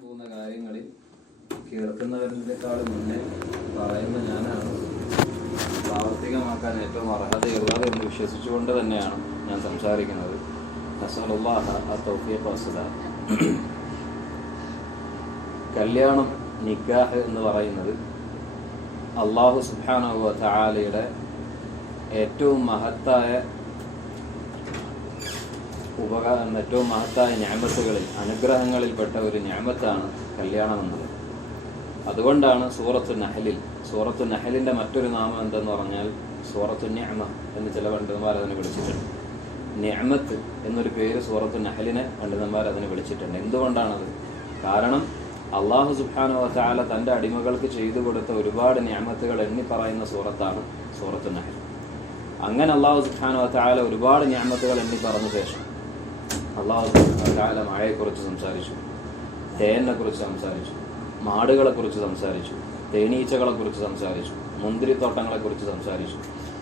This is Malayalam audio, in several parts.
പോകുന്ന കാര്യങ്ങളിൽ കേൾക്കുന്നവരിനേക്കാൾ മുന്നേ പറയുന്ന ഞാനാണ് പ്രാവർത്തികമാക്കാൻ ഏറ്റവും അർഹതയുള്ളത് എന്ന് വിശ്വസിച്ചുകൊണ്ട് തന്നെയാണ് ഞാൻ സംസാരിക്കുന്നത്. നസ്അലുല്ലാഹ അത്തൗഫീഖ വസ്സലാം. കല്യാണം, നിക്കാഹ് എന്ന് പറയുന്നത് അല്ലാഹു സുബ്ഹാനഹു വ തആലയുടെ ഏറ്റവും മഹത്തായ നിഅമത്തുകളിൽ, അനുഗ്രഹങ്ങളിൽപ്പെട്ട ഒരു നിഅമത്താണ് കല്യാണം എന്നത്. അതുകൊണ്ടാണ് സൂറത്തു നഹലിൻ്റെ മറ്റൊരു നാമം എന്തെന്ന് പറഞ്ഞാൽ സൂറത്തു നിഅമ എന്ന് ചില പണ്ഡിതന്മാർ അതിനെ വിളിച്ചിട്ടുണ്ട്. നിഅമത്ത് എന്നൊരു പേര് സൂറത്തു നഹലിനെ പണ്ഡിതന്മാർ അതിനെ വിളിച്ചിട്ടുണ്ട്. എന്തുകൊണ്ടാണത്? കാരണം അല്ലാഹു സുബ്ഹാനഹു വ തആല തൻ്റെ അടിമകൾക്ക് ചെയ്തു കൊടുത്ത ഒരുപാട് നിഅമത്തുകൾ എണ്ണി പറയുന്ന സൂറത്താണ് സൂറത്തു നഹൽ. അങ്ങനെ അല്ലാഹു സുബ്ഹാനഹു വ തആല ഒരുപാട് നിഅമത്തുകൾ എണ്ണി പറഞ്ഞ ശേഷം അല്ലാഹു സുബ്ഹാനഹു വ തആല മഴയെക്കുറിച്ച് സംസാരിച്ചു, തേനിനെക്കുറിച്ച് സംസാരിച്ചു, മാടുകളെക്കുറിച്ച് സംസാരിച്ചു, തേനീച്ചകളെക്കുറിച്ച് സംസാരിച്ചു, മുന്തിരിത്തോട്ടങ്ങളെക്കുറിച്ച് സംസാരിച്ചു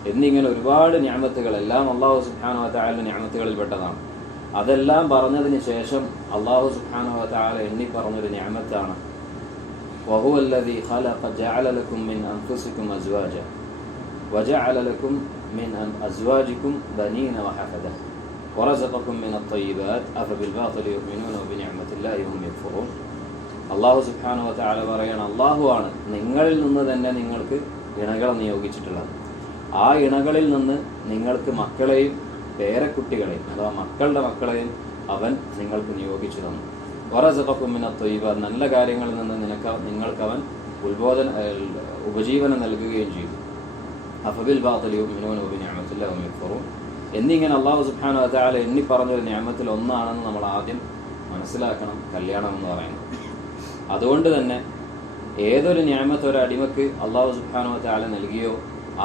എന്നിങ്ങനെ ഒരുപാട് നിഅമത്തുകൾ എല്ലാം അല്ലാഹു സുബ്ഹാനഹു വ തആലയുടെ നിഅമത്തുകളിൽ പെട്ടതാണ്. അതെല്ലാം പറഞ്ഞതിന് ശേഷം അല്ലാഹു സുബ്ഹാനഹു വ തആല എണ്ണി പറഞ്ഞൊരു നിഅമത്താണ് വഹുവല്ലദീ ഖലഖ ജഅല ലക്കും മിൻ അൻഫുസികും അസ്വാജ വജഅല ലക്കും മിൻ അസ്വാജികും ബനീന വഹഫദ വറസഖക്കും മിനത് ത്വയ്യിബാത് അഫബിൽബാതിലി യുഅ്മിനൂന വബിനിഅമത്തില്ലാഹി ഹും യക്ഫുറൂൻ. അല്ലാഹു സുബ്ഹാനഹു വ തആല പറയാണ്, അല്ലാഹുവാണ് നിങ്ങളിൽ നിന്ന് തന്നെ നിങ്ങൾക്ക് ഇണകളെ നിയോഗിച്ചിട്ടുള്ളത്. ആ ഇണകളിൽ നിന്ന് നിങ്ങൾക്ക് മക്കളെയും പേരക്കുട്ടികളെയും അഥവാ മക്കളുടെ മക്കളെയും അവൻ നിങ്ങൾക്ക് നിയോഗിച്ചു തന്നു. വറസഖക്കും മിനത് ത്വയ്യിബാത്, നല്ല കാര്യങ്ങളിൽ നിന്ന് നിങ്ങൾക്ക് അവൻ ഉപജീവനം നൽകുകയും ചെയ്തു. അഫബിൽബാതിലി യുഅ്മിനൂന വബിനിഅമത്തില്ലാഹി ഹും യക്ഫുറൂൻ എന്നിങ്ങനെ അല്ലാഹു സുബ്ഹാനഹു വ തആല എണ്ണി പറഞ്ഞൊരു നിഅമത്തിൽ ഒന്നാണെന്ന് നമ്മൾ ആദ്യം മനസ്സിലാക്കണം കല്യാണം എന്ന് പറയുന്നത്. അതുകൊണ്ട് തന്നെ ഏതൊരു നിഅമത്ത് ഒരു അടിമക്ക് അല്ലാഹു സുബ്ഹാനഹു വ തആല നൽകിയോ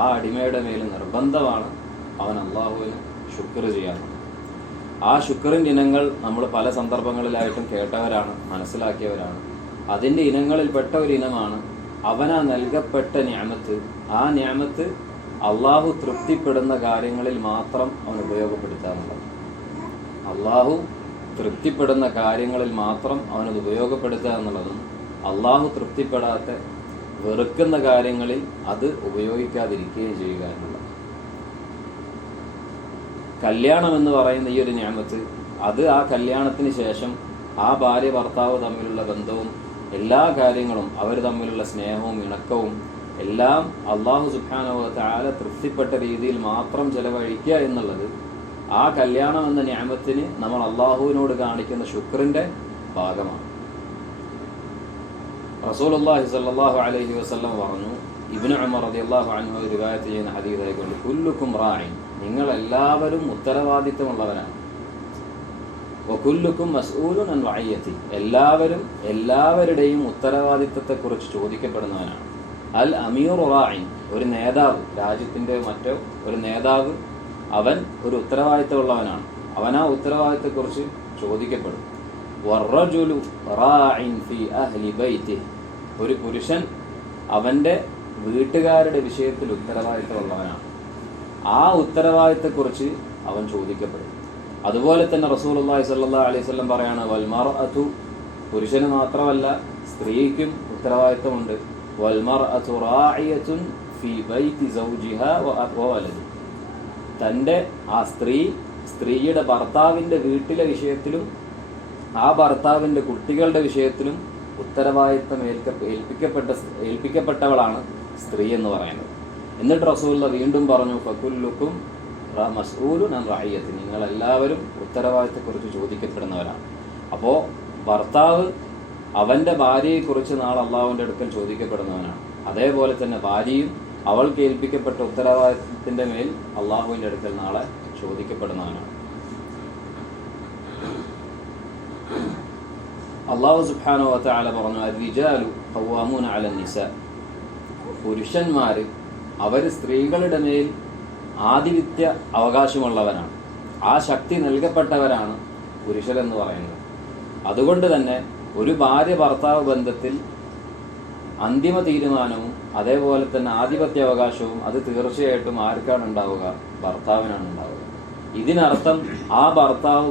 ആ അടിമയുടെ മേൽ നിർബന്ധമാണ് അവൻ അല്ലാഹുവിന് ശുക്ർ ചെയ്യാൻ. ആ ശുക്റിൻ്റെ ഇനങ്ങൾ നമ്മൾ പല സന്ദർഭങ്ങളിലായിട്ടും കേട്ടവരാണ്, മനസ്സിലാക്കിയവരാണ്. അതിൻ്റെ ഇനങ്ങളിൽപ്പെട്ട ഒരു ഇനമാണ് അവനാ നൽകപ്പെട്ട നിഅമത്ത്. ആ നിഅമത്ത് അള്ളാഹു തൃപ്തിപ്പെടുന്ന കാര്യങ്ങളിൽ മാത്രം അവൻ ഉപയോഗപ്പെടുത്തുക എന്നുള്ളത്. അള്ളാഹു തൃപ്തിപ്പെടുന്ന കാര്യങ്ങളിൽ മാത്രം അവനത് ഉപയോഗപ്പെടുത്തുക എന്നുള്ളതും അള്ളാഹു തൃപ്തിപ്പെടാത്ത വെറുക്കുന്ന കാര്യങ്ങളിൽ അത് ഉപയോഗിക്കാതിരിക്കുകയും ചെയ്യുക എന്നുള്ളത്. കല്യാണം എന്ന് പറയുന്ന ഈ ഒരു നിഅമത്ത്, അത് ആ കല്യാണത്തിന് ശേഷം ആ ഭാര്യ ഭർത്താവ് തമ്മിലുള്ള ബന്ധവും എല്ലാ കാര്യങ്ങളും അവർ തമ്മിലുള്ള സ്നേഹവും ഇണക്കവും എല്ലാം അല്ലാഹു സുബ്ഹാനഹു വ തആല തൃപ്തിപ്പെട്ട രീതിയിൽ മാത്രം ചെലവഴിക്കുക എന്നുള്ളത് ആ കല്യാണം എന്ന നിഅമത്തിന് നമ്മൾ അല്ലാഹുവിനോട് കാണിക്കുന്ന ശുക്റിൻ്റെ ഭാഗമാണ്. റസൂലുള്ളാഹി സ്വല്ലല്ലാഹു അലൈഹി വസല്ലം പറഞ്ഞു, ഇബ്നു ഉമർ റളിയല്ലാഹു അൻഹു റിവായത്ത് ചെയ്യുന്ന ഹദീസായിക്കൊണ്ട്, കുല്ലുക്കും റാഇൻ, നിങ്ങളെല്ലാവരും ഉത്തരവാദിത്തമുള്ളവരാണ്. വകുല്ലുക്കും മസ്ഊലുൻ അൻ റഅയ്യതി, എല്ലാവരുടെയും ഉത്തരവാദിത്തത്തെക്കുറിച്ച് ചോദിക്കപ്പെടുന്നവനാണ്. അൽ അമീറു റാഇൻ, ഒരു നേതാവ്, രാജ്യത്തിൻ്റെ മറ്റോ ഒരു നേതാവ്, അവൻ ഒരു ഉത്തരവാദിത്തമുള്ളവനാണ്. അവൻ ആ ഉത്തരവാദിത്തത്തെക്കുറിച്ച് ചോദിക്കപ്പെടും. വറജുലു റാഇൻ ഫി അഹ്ലി ബൈതിഹി, ഒരു പുരുഷൻ അവൻ്റെ വീട്ടുകാരുടെ വിഷയത്തിൽ ഉത്തരവാദിത്തമുള്ളവനാണ്. ആ ഉത്തരവാദിത്തത്തെക്കുറിച്ച് അവൻ ചോദിക്കപ്പെടും. അതുപോലെ തന്നെ റസൂലുള്ളാഹി സ്വല്ലല്ലാഹു അലൈഹി വസല്ലം പറയാണ്, വൽ മർഅതു, പുരുഷന് മാത്രമല്ല സ്ത്രീക്കും ഉത്തരവാദിത്തമുണ്ട്. വൽ മർഅതു റാഇയത്തുൻ ഫി ബൈതി സൗജിഹാ വവലദി, തൻ്റെ ആ സ്ത്രീയുടെ ഭർത്താവിൻ്റെ വീട്ടിലെ വിഷയത്തിലും ആ ഭർത്താവിൻ്റെ കുട്ടികളുടെ വിഷയത്തിലും ഉത്തരവാദിത്തം ഏൽപ്പിക്കപ്പെട്ടവളാണ് സ്ത്രീ എന്ന് പറയുന്നത്. എന്നിട്ട് റസൂലുള്ള വീണ്ടും പറഞ്ഞു, ഫകുല്ലുക്കും മസ്ഊലുൻ അൻ റഅയ്യതി, നിങ്ങളെല്ലാവരും ഉത്തരവാദിത്തത്തെക്കുറിച്ച് ചോദിക്കപ്പെടുന്നവരാണ്. അപ്പോൾ ഭർത്താവ് അവൻ്റെ ഭാര്യയെക്കുറിച്ച് നാളെ അള്ളാഹുവിൻ്റെ അടുക്കൽ ചോദിക്കപ്പെടുന്നവനാണ്. അതേപോലെ തന്നെ ഭാര്യയും അവൾക്ക് ഏൽപ്പിക്കപ്പെട്ട ഉത്തരവാദിത്തത്തിൻ്റെ മേൽ അള്ളാഹുവിൻ്റെ അടുക്കൽ നാളെ ചോദിക്കപ്പെടുന്നവനാണ്. അല്ലാഹു സുബ്ഹാനഹു വ തആല പറഞ്ഞു, അർരിജാലു ഖവ്വാമൂന അലൻ നിസാ, പുരുഷന്മാർ അവർ സ്ത്രീകളുടെ മേൽ ആധിപത്യ അവകാശമുള്ളവരാണ്. ആ ശക്തി നൽകപ്പെട്ടവരാണ് പുരുഷരെന്ന് പറയുന്നത്. അതുകൊണ്ട് തന്നെ ഒരു ഭാര്യ ഭർത്താവ് ബന്ധത്തിൽ അന്തിമ തീരുമാനവും അതേപോലെ തന്നെ ആധിപത്യ അവകാശവും അത് തീർച്ചയായിട്ടും ആർക്കാണ് ഉണ്ടാവുക? ഭർത്താവിനാണ് ഉണ്ടാവുക. ഇതിനർത്ഥം ആ ഭർത്താവ്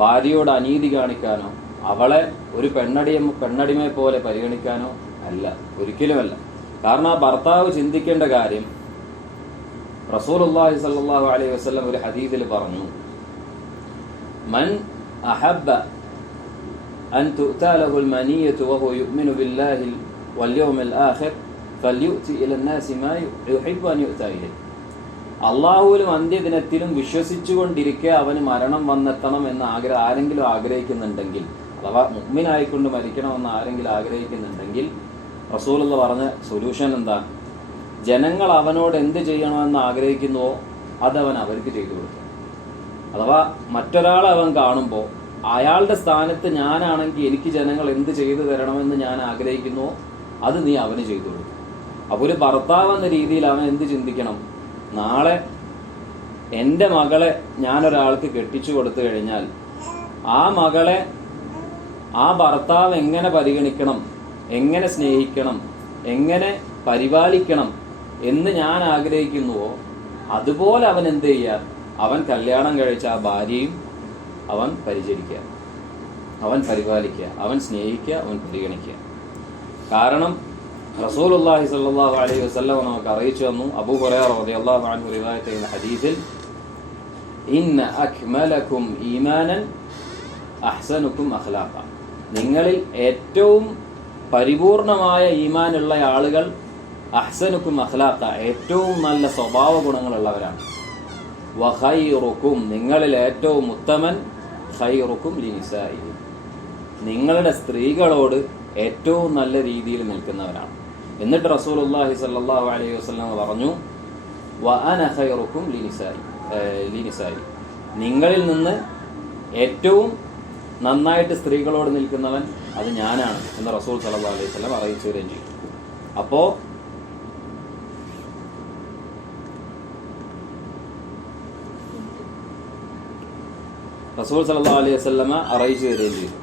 ഭാര്യയോട് അനീതി കാണിക്കാനോ അവളെ ഒരു പെണ്ണടിമയെ പോലെ പരിഗണിക്കാനോ അല്ല, ഒരിക്കലുമല്ല. കാരണം ആ ഭർത്താവ് ചിന്തിക്കേണ്ട കാര്യം റസൂലുള്ളാഹി സ്വല്ലല്ലാഹു അലൈഹി വസല്ലം ഒരു ഹദീസിൽ പറഞ്ഞു, മൻ അഹബ്ബ അൻ തുഅ്താ ലഹുൽ മനിയ്യതു വഹുവ യുഅ്മിനു ബില്ലാഹി വൽ യൗമിൽ ആഖിർ ഫൽയുഅ്തി ഇലൻ നാസി മാ യുഹിബ്ബു അൻ യുഅ്താ ഇലൈഹി. അള്ളാഹുവിലും അന്ത്യദിനത്തിലും വിശ്വസിച്ചുകൊണ്ടിരിക്കെ അവന് മരണം വന്നെത്തണം എന്ന് ആരെങ്കിലും ആഗ്രഹിക്കുന്നുണ്ടെങ്കിൽ, അഥവാ മുഅ്മിനായിക്കൊണ്ട് മരിക്കണമെന്ന് ആരെങ്കിലും ആഗ്രഹിക്കുന്നുണ്ടെങ്കിൽ റസൂലുള്ള പറഞ്ഞ സൊല്യൂഷൻ എന്താ? ജനങ്ങൾ അവനോട് എന്ത് ചെയ്യണമെന്ന് ആഗ്രഹിക്കുന്നുവോ അതവൻ അവർക്ക് ചെയ്തു കൊടുക്കും. അഥവാ മറ്റൊരാളെ അവൻ കാണുമ്പോൾ അയാളുടെ സ്ഥാനത്ത് ഞാനാണെങ്കിൽ എനിക്ക് ജനങ്ങൾ എന്ത് ചെയ്തു തരണമെന്ന് ഞാൻ ആഗ്രഹിക്കുന്നുവോ അത് നീ അവന് ചെയ്തു കൊടുക്കും. അപ്പോൾ ഒരു ഭർത്താവ് എന്ന രീതിയിൽ അവൻ എന്ത് ചിന്തിക്കണം? നാളെ എൻ്റെ മകളെ ഞാനൊരാൾക്ക് കെട്ടിച്ചു കൊടുത്തു കഴിഞ്ഞാൽ ആ മകളെ ആ ഭർത്താവ് എങ്ങനെ പരിഗണിക്കണം, എങ്ങനെ സ്നേഹിക്കണം, എങ്ങനെ പരിപാലിക്കണം എന്ന് ഞാൻ ആഗ്രഹിക്കുന്നുവോ അതുപോലെ അവൻ എന്ത് ചെയ്യുക? അവൻ കല്യാണം കഴിച്ച ആ ഭാര്യയും അവൻ പരിചരിക്കുക, അവൻ പരിപാലിക്കുക, അവൻ സ്നേഹിക്കുക, അവൻ പരിഗണിക്കുക. കാരണം റസൂലുള്ളാഹി സ്വല്ലല്ലാഹു അലൈഹി വസല്ലം നമുക്ക് അറിയിച്ചു തന്നു, അബൂ ഹുറൈറ റളിയല്ലാഹു അൻഹു റിവായത്ത് ചെയ്യുന്ന ഹദീസിൽ, ഇന്ന അക്മലകും ഈമാനൻ അഹ്സനുകും അഖ്ലാഖ, നിങ്ങളിൽ ഏറ്റവും പരിപൂർണമായ ഈമാനുള്ള ആളുകൾ അഹ്സനുക്കും അഖ്ലാഖ, ഏറ്റവും നല്ല സ്വഭാവ ഗുണങ്ങളുള്ളവരാണ്. വഖൈറുക്കും, നിങ്ങളിൽ ഏറ്റവും ഉത്തമൻ ഖൈറുക്കും ലിനിസാഇഹി, നിങ്ങളുടെ സ്ത്രീകളോട് ഏറ്റവും നല്ല രീതിയിൽ നിൽക്കുന്നവരാണ്. എന്നിട്ട് റസൂലുള്ളാഹി സ്വല്ലല്ലാഹു അലൈഹി വസല്ലം പറഞ്ഞു, വഅന ഖൈറുക്കും ലിനിസാഇ, നിങ്ങളിൽ നിന്ന് ഏറ്റവും നന്നായിട്ട് സ്ത്രീകളോട് നിൽക്കുന്നവൻ അത് ഞാനാണ് എന്ന് റസൂൽ സല്ലല്ലാഹു അലൈഹി വസല്ലം അറിയിച്ചു വരികയും ചെയ്തു. അപ്പോൾ റസൂൽ സല്ലല്ലാഹു അലൈഹി വസല്ലമ അറിയിച്ചു തരികയും ചെയ്തു.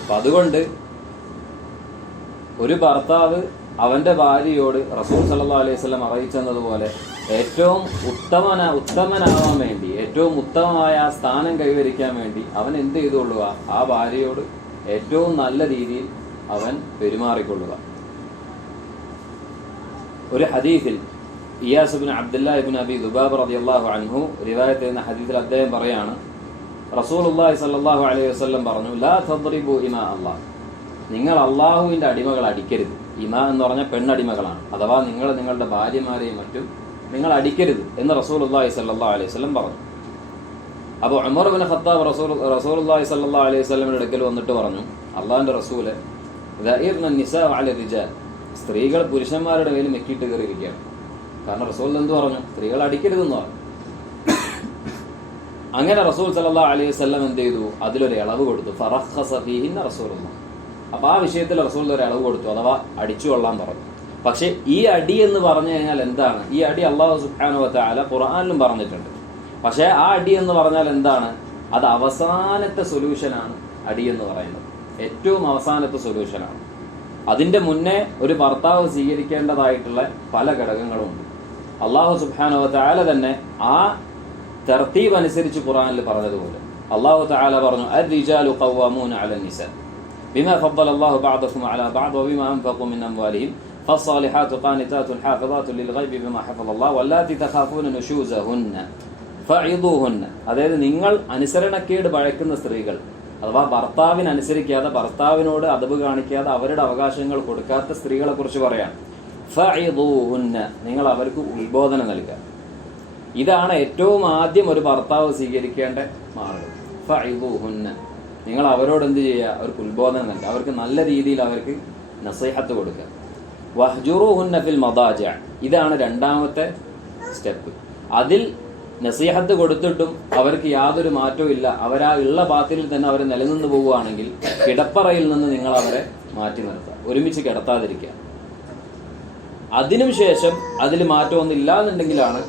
അപ്പം അതുകൊണ്ട് ഒരു ഭർത്താവ് അവൻ്റെ ഭാര്യയോട് റസൂൽ സല്ലല്ലാഹു അലൈഹി വസല്ലം അറിയിച്ചതുപോലെ ഏറ്റവും ഉത്തമനാവാൻ വേണ്ടി, ഏറ്റവും ഉത്തമമായ ആ സ്ഥാനം കൈവരിക്കാൻ വേണ്ടി അവൻ എന്ത് ചെയ്തുകൊള്ളുക? ആ ഭാര്യയോട് ഏറ്റവും നല്ല രീതിയിൽ അവൻ പെരുമാറിക്കൊള്ളുക. ഒരു ഹദീസിൽ ഇയാസ് ഇബ്നു അബ്ദുല്ലാഹ് ഇബ്നു അബി ദുബാബ റളിയല്ലാഹു അൻഹു റിവായത്ത് ചെയ്യുന്ന ഹദീസിൽ അദ്ദേഹം പറയാണ്, റസൂലുള്ളാഹി സ്വല്ലല്ലാഹു അലൈഹി വസല്ലം പറഞ്ഞു, ലാ തദ്രിബു ഇമാ അല്ലാഹ്, നിങ്ങൾ അള്ളാഹുവിൻ്റെ അടിമകൾ അടിക്കരുത്. ഇമാ എന്ന് പറഞ്ഞാൽ പെണ്ണടിമകളാണ്, അഥവാ നിങ്ങൾ നിങ്ങളുടെ ഭാര്യമാരെയും മറ്റും നിങ്ങൾ അടിക്കരുത് എന്ന് റസൂലുള്ളാഹി സ്വല്ലല്ലാഹു അലൈഹി വസല്ലം പറഞ്ഞു. അപ്പോൾ ഉമർ ഇബ്നു ഖത്താബ് റസൂലുള്ളാഹി സ്വല്ലല്ലാഹു അലൈഹി വസല്ലമിന്റെ അടുക്കൽ വന്നിട്ട് പറഞ്ഞു, അള്ളാഹിന്റെ റസൂലെ, ദഇർന നിസാ അല റിജാൽ, സ്ത്രീകൾ പുരുഷന്മാരുടെ മേൽ മെക്കിയിട്ട് കയറിയിരിക്കുകയാണ്. കാരണം റസൂൽ എന്ത് പറഞ്ഞു? സ്ത്രീകൾ അടിക്കരുതെന്ന് പറഞ്ഞു. അങ്ങനെ റസൂൽ സല്ലല്ലാഹു അലൈഹി വസല്ലം എന്ത് ചെയ്തു? അതിലൊരു ഇളവ് കൊടുത്തു. ഫറഖസ ഫീഹിന്ന റസൂലുള്ളാഹ്, അപ്പോൾ ആ വിഷയത്തിൽ റസൂൽ ഒരു ഇളവ് കൊടുത്തു, അഥവാ അടിച്ചു കൊള്ളാൻ പറഞ്ഞു. പക്ഷെ ഈ അടി എന്ന് പറഞ്ഞു കഴിഞ്ഞാൽ എന്താണ്? ഈ അടി അല്ലാഹു സുബ്ഹാനഹു വ തആല ഖുർആനിലും പറഞ്ഞിട്ടുണ്ട്. പക്ഷെ ആ അടി എന്ന് പറഞ്ഞാൽ എന്താണ്? അത് അവസാനത്തെ സൊല്യൂഷനാണ് അടി എന്ന് പറയുന്നത്, ഏറ്റവും അവസാനത്തെ സൊല്യൂഷനാണ്. അതിൻ്റെ മുന്നേ ഒരു ഭർത്താവ് സ്വീകരിക്കേണ്ടതായിട്ടുള്ള പല ഘടകങ്ങളുമുണ്ട്. അല്ലാഹു സുബ്ഹാനഹു വ തആല തന്നെ ആ തർത്തീബ് അനുസരിച്ച് ഖുർആനിൽ പറഞ്ഞതുപോലെ അല്ലാഹു തആല പറഞ്ഞു, അർ-റിജാലു ഖവ്വാമൂന അലൻ നിസാ ബിമാ ഫദ്ദലല്ലാഹു ബഅദഹും അലാ ബഅദ് വബിമാ അൻഫഖൂ മിൻ അംവാലിഹിം ഫസ്സാലിഹാതു ഖാനിതാതുൻ ഹാഫിളാതുൻ ലിൽഗൈബി ബിമാ ഹഫളല്ലാഹു വല്ലാത്തി തഖാഫൂന നുശൂസഹുന്ന ഫഇദൂഹുന്ന. അതായത് നിങ്ങൾ അനുസരണക്കേട് പഴക്കുന്ന സ്ത്രീകൾ, അഥവാ ഭർത്താവിനനുസരിക്കാതെ, ഭർത്താവിനോട് അദബ് കാണിക്കാതെ, അവരുടെ അവകാശങ്ങൾ കൊടുക്കാത്ത സ്ത്രീകളെ കുറിച്ച് പറയാം. ഫഇദൂഹുന്ന, നിങ്ങൾ അവർക്ക് ഉത്ബോധനം നൽകുക. ഇതാണ് ഏറ്റവും ആദ്യം ഒരു ഭർത്താവ് സ്വീകരിക്കേണ്ട മാർഗം. ഫഇദൂഹുന്ന, നിങ്ങൾ അവരോട് എന്ത് ചെയ്യുക? അവർക്ക് ഉത്ബോധനം നൽകുക, അവർക്ക് നല്ല രീതിയിൽ അവർക്ക് നസീഹത്ത് കൊടുക്കുക. വഹ്ജുറൂഹുന്ന ഫിൽ മദാജ, ഇതാണ് രണ്ടാമത്തെ സ്റ്റെപ്പ്. അതിൽ നസീഹത്ത് കൊടുത്തിട്ടും അവർക്ക് യാതൊരു മാറ്റവും ഇല്ല, അവരാ ഉള്ള ബാത്തിൽ തന്നെ അവർ നിലനിന്ന് പോവുകയാണെങ്കിൽ കിടപ്പറയിൽ നിന്ന് നിങ്ങൾ അവരെ മാറ്റി നിർത്തുക, ഒരുമിച്ച് കിടത്താതിരിക്കുക. അതിനും ശേഷം അതിൽ മാറ്റമൊന്നും ഇല്ലാന്നുണ്ടെങ്കിലാണ്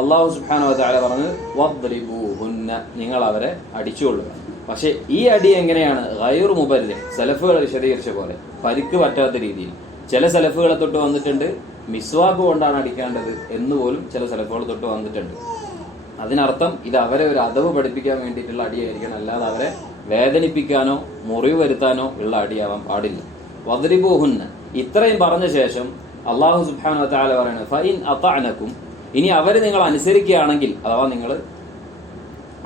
അല്ലാഹു സുബ്ഹാനഹു വ തആല പറഞ്ഞത് വദ്രിബൂഹുന്ന, നിങ്ങൾ അവരെ അടിച്ചുകൊള്ളുക. പക്ഷെ ഈ അടി എങ്ങനെയാണ്? ഗൈറു മുബർരിഹ്, സലഫുകൾ വിശദീകരിച്ച പോലെ പരിക്ക് പറ്റാത്ത രീതിയിൽ. ചില സലഫുകളെ തൊട്ട് വന്നിട്ടുണ്ട് മിസ്വാക്ക് കൊണ്ടാണ് അടിക്കേണ്ടത് എന്നുപോലും ചില സലഫുകൾ തൊട്ട് വന്നിട്ടുണ്ട്. അതിനർത്ഥം ഇത് അവരെ ഒരു അദബ് പഠിപ്പിക്കാൻ വേണ്ടിയിട്ടുള്ള അടിയായിരിക്കണം, അല്ലാതെ അവരെ വേദനിപ്പിക്കാനോ മുറിവ് വരുത്താനോ ഉള്ള അടിയാവാൻ പാടില്ല. വദ്രിബൂഹുന്ന, ഇത്രയും പറഞ്ഞ ശേഷം അള്ളാഹു സുബ്ഹാനഹു വ തആല പറയുന്നത് ഫഇൻ അതഅനകും, ഇനി അവർ നിങ്ങൾ അനുസരിക്കുകയാണെങ്കിൽ, അഥവാ നിങ്ങൾ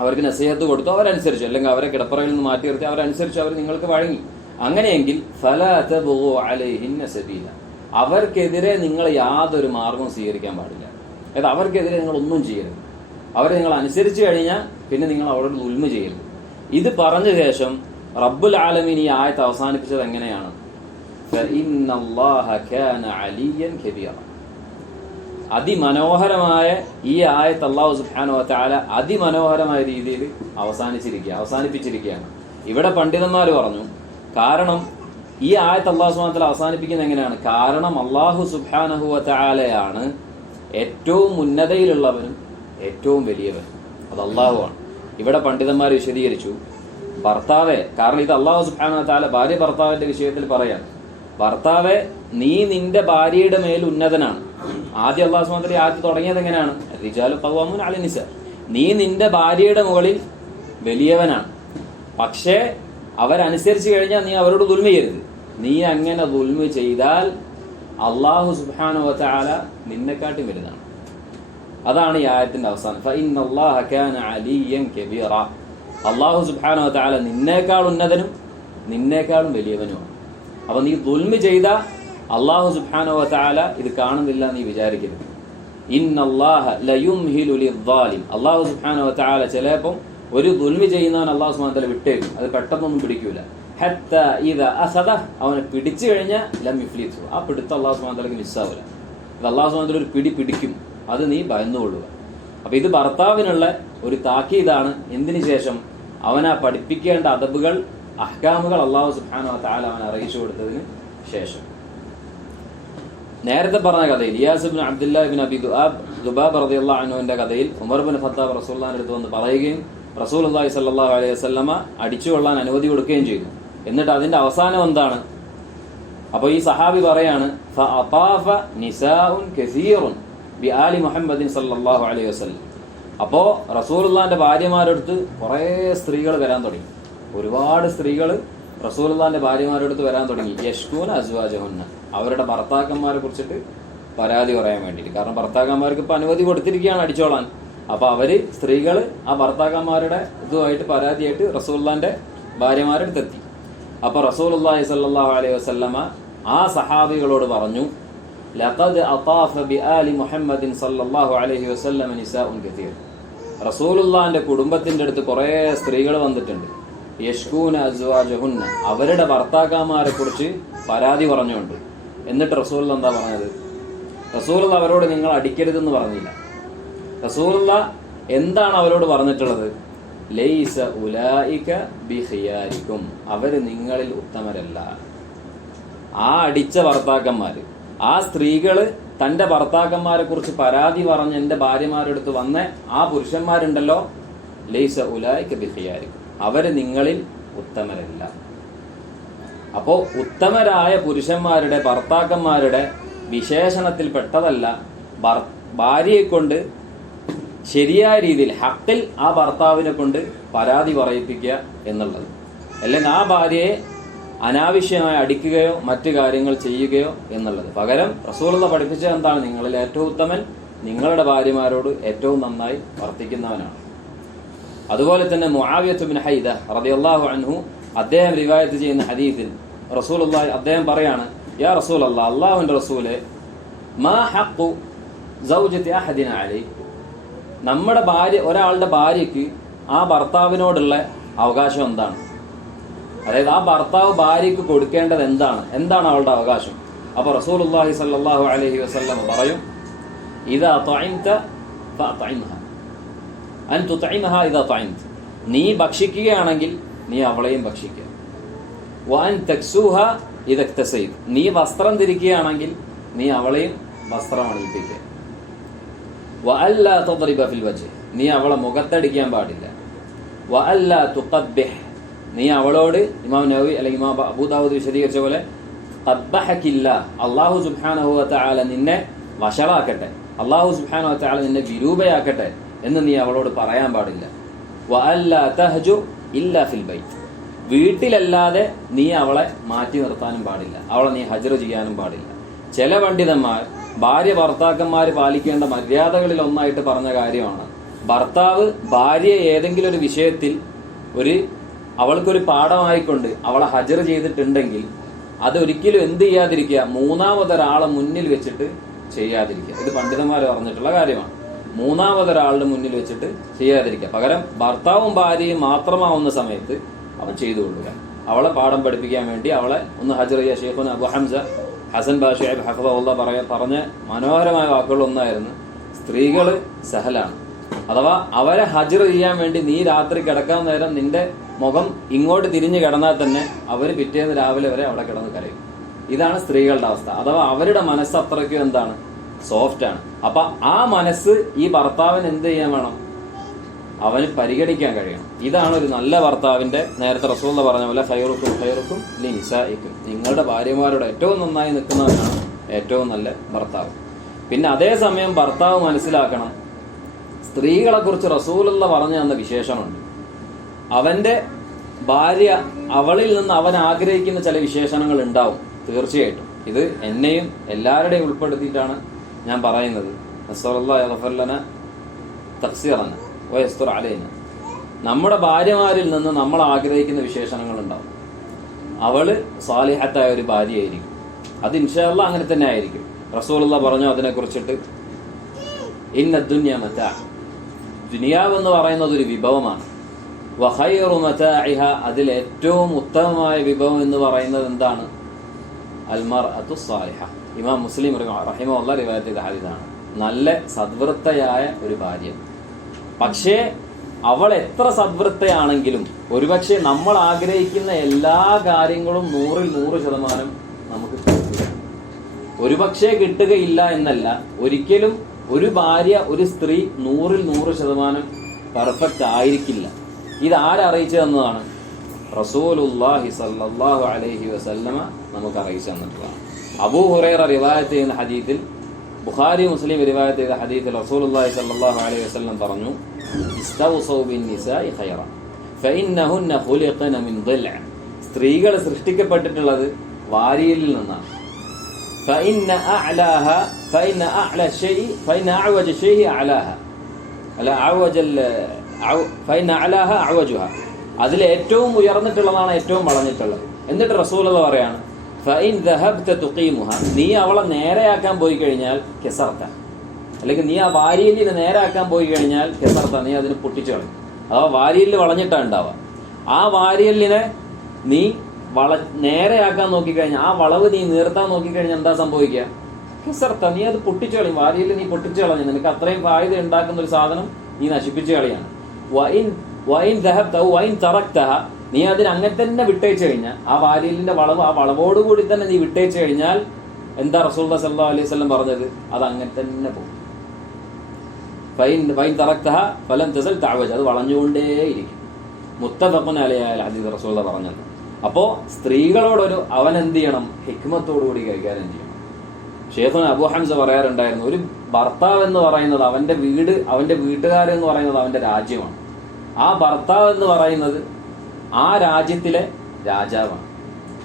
അവർക്ക് നസീഹത്ത് കൊടുത്തു, അവരനുസരിച്ചു, അല്ലെങ്കിൽ അവരെ കിടപ്പറയിൽ നിന്ന് മാറ്റി നിർത്തി അവരനുസരിച്ചു, അവർ നിങ്ങൾക്ക് വഴങ്ങി, അങ്ങനെയെങ്കിൽ ഫലാ തബ്ഗു അലൈഹിന്ന സബീല, അവർക്കെതിരെ നിങ്ങൾ യാതൊരു മാർഗവും സ്വീകരിക്കാൻ പാടില്ല. അതായത് അവർക്കെതിരെ നിങ്ങൾ ഒന്നും ചെയ്യരുത്. അവരെ നിങ്ങൾ അനുസരിച്ചു കഴിഞ്ഞാൽ പിന്നെ നിങ്ങൾ അവരോട് ദുൽമ ചെയ്യരുത്. ഇത് പറഞ്ഞ ശേഷം റബ്ബുൽ ആലമീൻ ഈ ആയത്ത് അവസാനിപ്പിച്ചത് എങ്ങനെയാണ്? ഫഇന്നല്ലാഹ കാന അലിയ്യൻ കബീറ. അതിമനോഹരമായ ഈ ആയത്ത് അല്ലാഹു സുബ്ഹാനഹു വ തആല അതിമനോഹരമായ രീതിയിൽ അവസാനിപ്പിച്ചിരിക്കുകയാണ്. ഇവിടെ പണ്ഡിതന്മാർ പറഞ്ഞു, കാരണം ഈ ആയത്ത് അല്ലാഹു സുബ്ഹാനഹു വ തആല അവസാനിപ്പിക്കുന്നത് എങ്ങനെയാണ്? കാരണം അല്ലാഹു സുബ്ഹാനഹു വ തആലയാണ് ഏറ്റവും ഉന്നതയിലുള്ളവനും ഏറ്റവും വലിയവനും, അത് അല്ലാഹുവാണ്. ഇവിടെ പണ്ഡിതന്മാർ വിശദീകരിച്ചു, ഭർത്താവെ, കാരണം ഇത് അല്ലാഹു സുബ്ഹാനഹു വ തആല ഭാര്യ ഭർത്താവിന്റെ വിഷയത്തിൽ പറയാം, ഭർത്താവെ നീ നിന്റെ ഭാര്യയുടെ മേൽ ഉന്നതനാണ്. ആദ്യം അല്ലാഹു സുബ്ഹാനഹു വ തആല ആയത്ത് തുടങ്ങിയത് എങ്ങനെയാണ്? റിജാലു ഖവ്വാമൂന അലൻ നിസാ, നീ നിന്റെ ഭാര്യയുടെ മുകളിൽ വലിയവനാണ്. പക്ഷേ അവരനുസരിച്ച് കഴിഞ്ഞാൽ നീ അവരോട് ദുൽമ ചെയ്യരുത്. നീ അങ്ങനെ ദുൽമ ചെയ്താൽ അല്ലാഹു സുബ്ഹാനഹു വ തആല നിന്നെക്കാട്ടി വലുതാണ്. അതാണ് ഈ ആയത്തിന്റെ അവസാനം. ഫഇന്നല്ലാഹ കാന അലിയ്യൻ കബീറ, അല്ലാഹു സുബ്ഹാനഹു വ തആല നിന്നേക്കാൾ ഉന്നതനും നിന്നേക്കാളും വലിയവനുമാണ്. അപ്പൊ നീ ദുൽമ ചെയ്ത അല്ലാഹു സുബ്ഹാനഹു വ തആല ഇത് കാണുന്നില്ല നീ വിചാരിക്കരുത്. ഇന്നല്ലാഹ ലയുംഹിലു ലിദ്ദാലിം, അല്ലാഹു സുബ്ഹാനഹു വ തആല ചിലപ്പോൾ ഒരു ദുൽമ ചെയ്യുന്നവൻ അല്ലാഹു സുബ്ഹാനഹു വ തആല വിട്ടേക്കും, അത് പെട്ടെന്നൊന്നും പിടിക്കൂല. ഹത്താ ഇദാ അഖദ, അവനെ പിടിച്ചു കഴിഞ്ഞാൽ ലം യുഫ്ലിത്തു, ആ പിടുത്തം അല്ലാഹു സുബ്ഹാനഹു വ തആലക്ക് മിസ്സാവില്ല. അത് അല്ലാഹു സുബ്ഹാനഹു വ തആല ഒരു പിടി പിടിക്കും, അത് നീ ഭയന്നുകൊള്ളുക. അപ്പൊ ഇത് ഭർത്താവിനുള്ള ഒരു താക്കീതാണ്. എന്തിനു ശേഷം? അവനെ പഠിപ്പിക്കേണ്ട അദബുകൾ, അഹ്കാമുകൾ അല്ലാഹു സുബ്ഹാനഹു വ തആല അവനെ അറിയിച്ചു കൊടുത്തതിന് ശേഷം. നേരത്തെ പറഞ്ഞ കഥയിൽ ഇയാസ് ഇബ്നു അബ്ദുല്ലാഹ് ഇബ്നു അബി ദുബാബ റളിയല്ലാഹു അൻഹുവിന്റെ കഥയിൽ ഉമർ ഇബ്നു ഖത്താബ് റസൂലുള്ളാഹിന്റെ അടുത്ത് വന്ന് പറയുകയും റസൂലുള്ളാഹി സ്വല്ലല്ലാഹു അലൈഹി വസല്ലമ അടിച്ചുകൊള്ളാൻ അനുമതി കൊടുക്കുകയും ചെയ്തു. എന്നിട്ട് അതിന്റെ അവസാനം എന്താണ്? അപ്പോൾ ഈ സഹാബി പറയാണ്, ഫഅതാഫ നിസാഉൻ കസീറുൻ ബിആലി മുഹമ്മദിൻ സല്ലല്ലാഹു അലൈഹി വസല്ലം. അപ്പോൾ റസൂലുള്ളാഹിന്റെ ഭാര്യമാരടുത്ത് കുറേ സ്ത്രീകൾ വരാൻ തുടങ്ങി. ഒരുപാട് സ്ത്രീകൾ റസൂലുള്ളാഹിന്റെ ഭാര്യമാരടുത്ത് വരാൻ തുടങ്ങി. യഷ്കൂന അസ്വാജഹുന്ന, അവരുടെ ഭർത്താക്കന്മാരെ കുറിച്ചിട്ട് പരാതി പറയാൻ വേണ്ടിയിട്ട്. കാരണം ഭർത്താക്കന്മാർക്ക് ഇപ്പൊ അനുമതി കൊടുത്തിരിക്കുകയാണ് അടിച്ചോളാൻ. അപ്പൊ അവര് സ്ത്രീകൾ ആ ഭർത്താക്കന്മാരുടെ ഇതുമായിട്ട് പരാതിയായിട്ട് റസൂലുള്ളാഹിന്റെ ഭാര്യമാരടുത്ത് എത്തി. അപ്പൊ റസൂലുള്ളാഹി സ്വല്ലല്ലാഹു അലൈഹി വസല്ലമ ആ സഹാബികളോട് പറഞ്ഞു, ലഖദ് അതാഫ ബിആലി മുഹമ്മദിൻ സല്ലല്ലാഹു അലൈഹി വസല്ലമ നിസാഉൻ കതീർ, റസൂലുള്ളാഹിന്റെ കുടുംബത്തിന്റെ അടുത്ത് കുറേ സ്ത്രീകൾ വന്നിട്ടുണ്ട്. യഷ്കൂന അസ്വാജഹുന്ന, അവരുടെ ഭർത്താക്കന്മാരെ കുറിച്ച് പരാതി പറഞ്ഞുകൊണ്ട്. എന്നിട്ട് റസൂലുള്ള എന്താ പറഞ്ഞത്? റസൂലുള്ള അവരോട് നിങ്ങൾ അടിക്കരുതെന്ന് പറഞ്ഞില്ല. റസൂലുള്ള എന്താണ് അവരോട് പറഞ്ഞിട്ടുള്ളത്? ലൈസ ഉലൈക ബിഖിയാരിക്കും, അവര് നിങ്ങളിൽ ഉത്തമരല്ല. ആ അടിച്ച ഭർത്താക്കന്മാര്, ആ സ്ത്രീകള് തന്റെ ഭർത്താക്കന്മാരെ കുറിച്ച് പരാതി പറഞ്ഞ് എന്റെ ഭാര്യമാരെടുത്ത് വന്ന ആ പുരുഷന്മാരുണ്ടല്ലോ, ലൈസ ഉലൈക ബിഖിയാരിക്കും, അവര് നിങ്ങളിൽ ഉത്തമരല്ല. അപ്പോ ഉത്തമരായ പുരുഷന്മാരുടെ ഭർത്താക്കന്മാരുടെ വിശേഷണത്തിൽ പെട്ടതല്ല ഭാര്യയെ കൊണ്ട് ശരിയായ രീതിയിൽ ഹക്കിൽ ആ ഭർത്താവിനെ കൊണ്ട് പരാതി പറയിപ്പിക്കുക എന്നുള്ളത്. അല്ലെങ്കിൽ ആ ഭാര്യയെ അനാവശ്യമായി അടിക്കുകയോ മറ്റു കാര്യങ്ങൾ ചെയ്യുകയോ എന്നുള്ളത്. പകരം റസൂലുള്ളാഹി പഠിപ്പിച്ചത് എന്താണ്? നിങ്ങളിൽ ഏറ്റവും ഉത്തമൻ നിങ്ങളുടെ ഭാര്യമാരോട് ഏറ്റവും നന്നായി വർത്തിക്കുന്നവനാണ്. അതുപോലെ തന്നെ മുആവിയത്ത് ഇബ്നു ഹൈദ റളിയല്ലാഹു അൻഹു അദ്ദേഹം റിവായത്ത് ചെയ്യുന്ന ഹദീസിൽ റസൂലുള്ളാഹി അദ്ദേഹം പറയാണ്, യാ റസൂലല്ലാഹ്, അല്ലാഹുവിന്റെ റസൂലേ, മാ ഹഖ്ഖു സൗജത്തി അഹദിന അലൈഹി, നമ്മുടെ ഭാര്യ, ഒരാളുടെ ഭാര്യയ്ക്ക് ആ ഭർത്താവിനോടുള്ള അവകാശം എന്താണ്? അതായത് ആ ഭർത്താവ് ഭാര്യയ്ക്ക് കൊടുക്കേണ്ടത് എന്താണ് അവളുടെ അവകാശം? അപ്പൊ റസൂലുള്ളാഹി സ്വല്ലല്ലാഹു അലൈഹി വസല്ലം പറയും, ഇദാ തഅംത ഫഅത്ഇംഹ അൻ തുതഇമഹ ഇദാ തഅംത, നീ ഭക്ഷിക്കുകയാണെങ്കിൽ നീ അവളെയും ഭക്ഷിക്കുക. വഅൻ തക്സൂഹ ഇദാ ഇക്തസൈത, നീ വസ്ത്രം ധരിക്കുകയാണെങ്കിൽ നീ അവളെയും വസ്ത്രം അണിയിപ്പിക്കുക. വഅല്ലാ തദ്രിബ ഫിൽ വജ്ഹ്, നീ അവളെ മുഖത്തടിക്കാൻ പാടില്ല. വഅല്ലാ തുഖബ്ബിഹ്, നീ അവളോട്, ഇമാം നവവി അല്ലെങ്കിൽ ഇമാം അബൂ ദാവൂദ് വിശദീകരിച്ച പോലെ, ഖബ്ബഹകില്ല, അല്ലാഹു സുബ്ഹാനഹു വ തആല നിന്നെ വഷളാക്കട്ടെ, അല്ലാഹു സുബ്ഹാനഹു വ തആല നിന്നെ വിരൂപയാക്കട്ടെ എന്ന് നീ അവളോട് പറയാൻ പാടില്ല. വഅല്ലാ തഹ്ജുർ ഇല്ലാ ഫിൽ ബൈത്ത്, വീട്ടിലല്ലാതെ നീ അവളെ മാറ്റി നിർത്താനും പാടില്ല, അവളെ നീ ഹജ്ർ ചെയ്യാനും പാടില്ല. ചില പണ്ഡിതന്മാർ ഭാര്യ ഭർത്താക്കന്മാർ പാലിക്കേണ്ട മര്യാദകളിൽ ഒന്നായിട്ട് പറഞ്ഞ കാര്യമാണ്, ഭർത്താവ് ഭാര്യയെ ഏതെങ്കിലും ഒരു വിഷയത്തിൽ അവൾക്കൊരു പാഠമായിക്കൊണ്ട് അവളെ ഹജ്ർ ചെയ്തിട്ടുണ്ടെങ്കിൽ അതൊരിക്കലും എന്ത് ചെയ്യാതിരിക്കുക, മൂന്നാമതൊരാളെ മുന്നിൽ വെച്ചിട്ട് ചെയ്യാതിരിക്കുക. ഇത് പണ്ഡിതന്മാർ പറഞ്ഞിട്ടുള്ള കാര്യമാണ്. മൂന്നാമതൊരാളുടെ മുന്നിൽ വെച്ചിട്ട് ചെയ്യാതിരിക്കുക. പകരം ഭർത്താവും ഭാര്യയും മാത്രമാവുന്ന സമയത്ത് അവൻ ചെയ്തു കൊള്ളുക. അവളെ പാഠം പഠിപ്പിക്കാൻ വേണ്ടി അവളെ ഒന്ന് ഹജ്ർ ചെയ്യുക. ഷെയ്ഖുന അബു ഹംസ ഹസൻ ബാഷുഐബ് ഹഫദഹുല്ലാഹ് പറഞ്ഞ മനോഹരമായ വാക്കുകളൊന്നായിരുന്നു, സ്ത്രീകൾ സഹലാണ്. അഥവാ അവരെ ഹജ്ർ ചെയ്യാൻ വേണ്ടി നീ രാത്രി കിടക്കാൻ നേരം നിന്റെ മുഖം ഇങ്ങോട്ട് തിരിഞ്ഞു കിടന്നാൽ തന്നെ അവർ പിറ്റേന്ന് രാവിലെ വരെ അവിടെ കിടന്ന് കരയും. ഇതാണ് സ്ത്രീകളുടെ അവസ്ഥ. അഥവാ അവരുടെ മനസ്സ് അത്രയ്ക്കും എന്താണ്, സോഫ്റ്റാണ്. അപ്പൊ ആ മനസ്സ് ഈ ഭർത്താവിന് എന്ത് ചെയ്യാൻ വേണം, അവന് പരിഗണിക്കാൻ കഴിയണം. ഇതാണ് ഒരു നല്ല ഭർത്താവിന്റെ, നേരത്തെ റസൂൽ പറഞ്ഞ പോലെ ഖൈറുക്കും ലിനിസാഇക്കും, നിങ്ങളുടെ ഭാര്യമാരോട് ഏറ്റവും നന്നായി നിൽക്കുന്നവനാണ് ഏറ്റവും നല്ല ഭർത്താവ്. പിന്നെ അതേസമയം ഭർത്താവ് മനസ്സിലാക്കണം, സ്ത്രീകളെ കുറിച്ച് റസൂലുള്ള പറഞ്ഞു തന്ന വിശേഷണമുണ്ട്. അവന്റെ ഭാര്യ അവളിൽ നിന്ന് അവൻ ആഗ്രഹിക്കുന്ന ചില വിശേഷണങ്ങൾ ഉണ്ടാവും തീർച്ചയായിട്ടും. ഇത് എന്നെയും എല്ലാവരുടെയും ഉൾപ്പെടുത്തിയിട്ടാണ് ഞാൻ പറയുന്നത്. നമ്മുടെ ഭാര്യമാരിൽ നിന്ന് നമ്മൾ ആഗ്രഹിക്കുന്ന വിശേഷണങ്ങൾ ഉണ്ടാവും. അവള് സാലിഹത്തായ ഒരു ഭാര്യയായിരിക്കും. അത് ഇൻഷാ അല്ലാഹ് അങ്ങനെ തന്നെ ആയിരിക്കും. റസൂലുള്ള പറഞ്ഞു അതിനെ കുറിച്ചിട്ട്, ഇന്ന ദുനിയ മതാ, ദുനിയാവെന്ന് പറയുന്നത് ഒരു വിഭവമാണ്. വഖൈറു മതാഇഹ, അതിൽ ഏറ്റവും ഉത്തമമായ വിഭവം എന്ന് പറയുന്നത് എന്താണ്, അൽ മർഅതു സാലിഹ. ഇമാം മുസ്ലിം റഹിമഹുല്ലാഹ് റിവായത്ത് ചെയ്ത ഹദീസാണ്. നല്ല സദ്വൃത്തയായ ഒരു ഭാര്യ. പക്ഷേ അവൾ എത്ര സദ്വൃത്തയാണെങ്കിലും ഒരുപക്ഷെ നമ്മൾ ആഗ്രഹിക്കുന്ന എല്ലാ കാര്യങ്ങളും 100% നമുക്ക് കിട്ടുക. ഒരുപക്ഷെ കിട്ടുകയില്ല എന്നല്ല, ഒരിക്കലും ഒരു ഭാര്യ ഒരു സ്ത്രീ 100% പെർഫെക്റ്റ് ആയിരിക്കില്ല. ഇത് ആരറിയിച്ചു തന്നതാണ്, റസൂലുള്ളാഹി സ്വല്ലല്ലാഹു അലൈഹി വസല്ലമ നമുക്ക് അറിയിച്ചു തന്നിട്ടുള്ളതാണ്. അബൂ ഹുറൈറ റിവായത്ത് ചെയ്യുന്ന ഹദീസിൽ, ബുഖാരി മുസ്ലിം റിവായത്ത് ചെയ്ത ഹദീസിൽ റസൂലുള്ളാഹി സ്വല്ലല്ലാഹു അലൈഹി വസല്ലം പറഞ്ഞു, ഇസ്തൗസൗ ബിന്നിസാഇ ഖൈറ ഫഇന്നഹുന്ന ഖുലിഖന മിൻ ദിൽഅ, സ്ത്രീകൾ സൃഷ്ടിക്കപ്പെട്ടിട്ടുള്ളത് വാരിയലിൽ നിന്നാണ്. ഫഇന്ന അഅ്ല ശൈഇ ഫഇന്ന അഅവജ ശൈഇ അഅലാഹ അല അഅവജൽ ഫഇന്ന അഅലാഹ അഅവജുഹ, അതിൽ ഏറ്റവും ഉയർന്നിട്ടുള്ളതാണ് ഏറ്റവും വളഞ്ഞിട്ടുള്ളത്. എന്നിട്ട് റസൂലുള്ളാഹി പറയാണ്, ഫഇൻ ദഹബ്ത തുഖീമുഹ, നീ അവളെ നേരെയാക്കാൻ പോയി കഴിഞ്ഞാൽ കെസർത്ത, അല്ലെങ്കിൽ നീ ആ വാരിയലിനെ നേരെയാക്കാൻ പോയി കഴിഞ്ഞാൽ കെസർത്ത, നീ അതിന് പൊട്ടിച്ചു കളയും. അഥവാ വാരിയലിൽ വളഞ്ഞിട്ടാണ് ഉണ്ടാവുക. ആ വാരിയലിനെ നീ നേരെയാക്കാൻ നോക്കിക്കഴിഞ്ഞാൽ, ആ വളവ് നീ നീർത്താൻ നോക്കിക്കഴിഞ്ഞാൽ എന്താ സംഭവിക്കുക, കെസർത്ത, നീ അത് പൊട്ടിച്ചു കളയും. വാരിയലിൽ നീ പൊട്ടിച്ചു കളഞ്ഞു, നിനക്ക് അത്രയും ഫായിദ ഉണ്ടാക്കുന്ന ഒരു സാധനം നീ നശിപ്പിച്ചു കളയാണ്. വൈൻ ദഹബ്ത വൈൻ തറക്തഹ, നീ അതിന് അങ്ങനെ തന്നെ വിട്ടേച്ചു കഴിഞ്ഞാൽ, ആ വാരിയലിന്റെ വളവ് ആ വളവോടുകൂടി തന്നെ നീ വിട്ടേച്ചു കഴിഞ്ഞാൽ എന്താ റസൂലുള്ളാഹി സ്വല്ലല്ലാഹു അലൈഹി വസല്ലം പറഞ്ഞത്, അത് അങ്ങനെ തന്നെ പോകും. വൈൻ തറക്തഹ ഫലം തസൽ തഅവജ, അത് വളഞ്ഞുകൊണ്ടേയിരിക്കും. മുത്തഫഖുൻ അലൈഹി ഹദീസ് റസൂലുള്ളാഹി പറഞ്ഞത്. അപ്പോ സ്ത്രീകളോടൊരു അവൻ എന്ത് ചെയ്യണം, ഹിക്മത്തോടുകൂടി കൈകാര്യം ചെയ്യണം. ഷെയ്ഖുന അബൂ ഹംസ പറയാറുണ്ടായിരുന്നു, ഒരു ഭർത്താവ് എന്ന് പറയുന്നത് അവന്റെ വീട്, അവന്റെ വീട്ടുകാരെന്ന് പറയുന്നത് അവന്റെ രാജ്യമാണ്. ആ ഭർത്താവ് എന്ന് പറയുന്നത് ആ രാജ്യത്തിലെ രാജാവാണ്.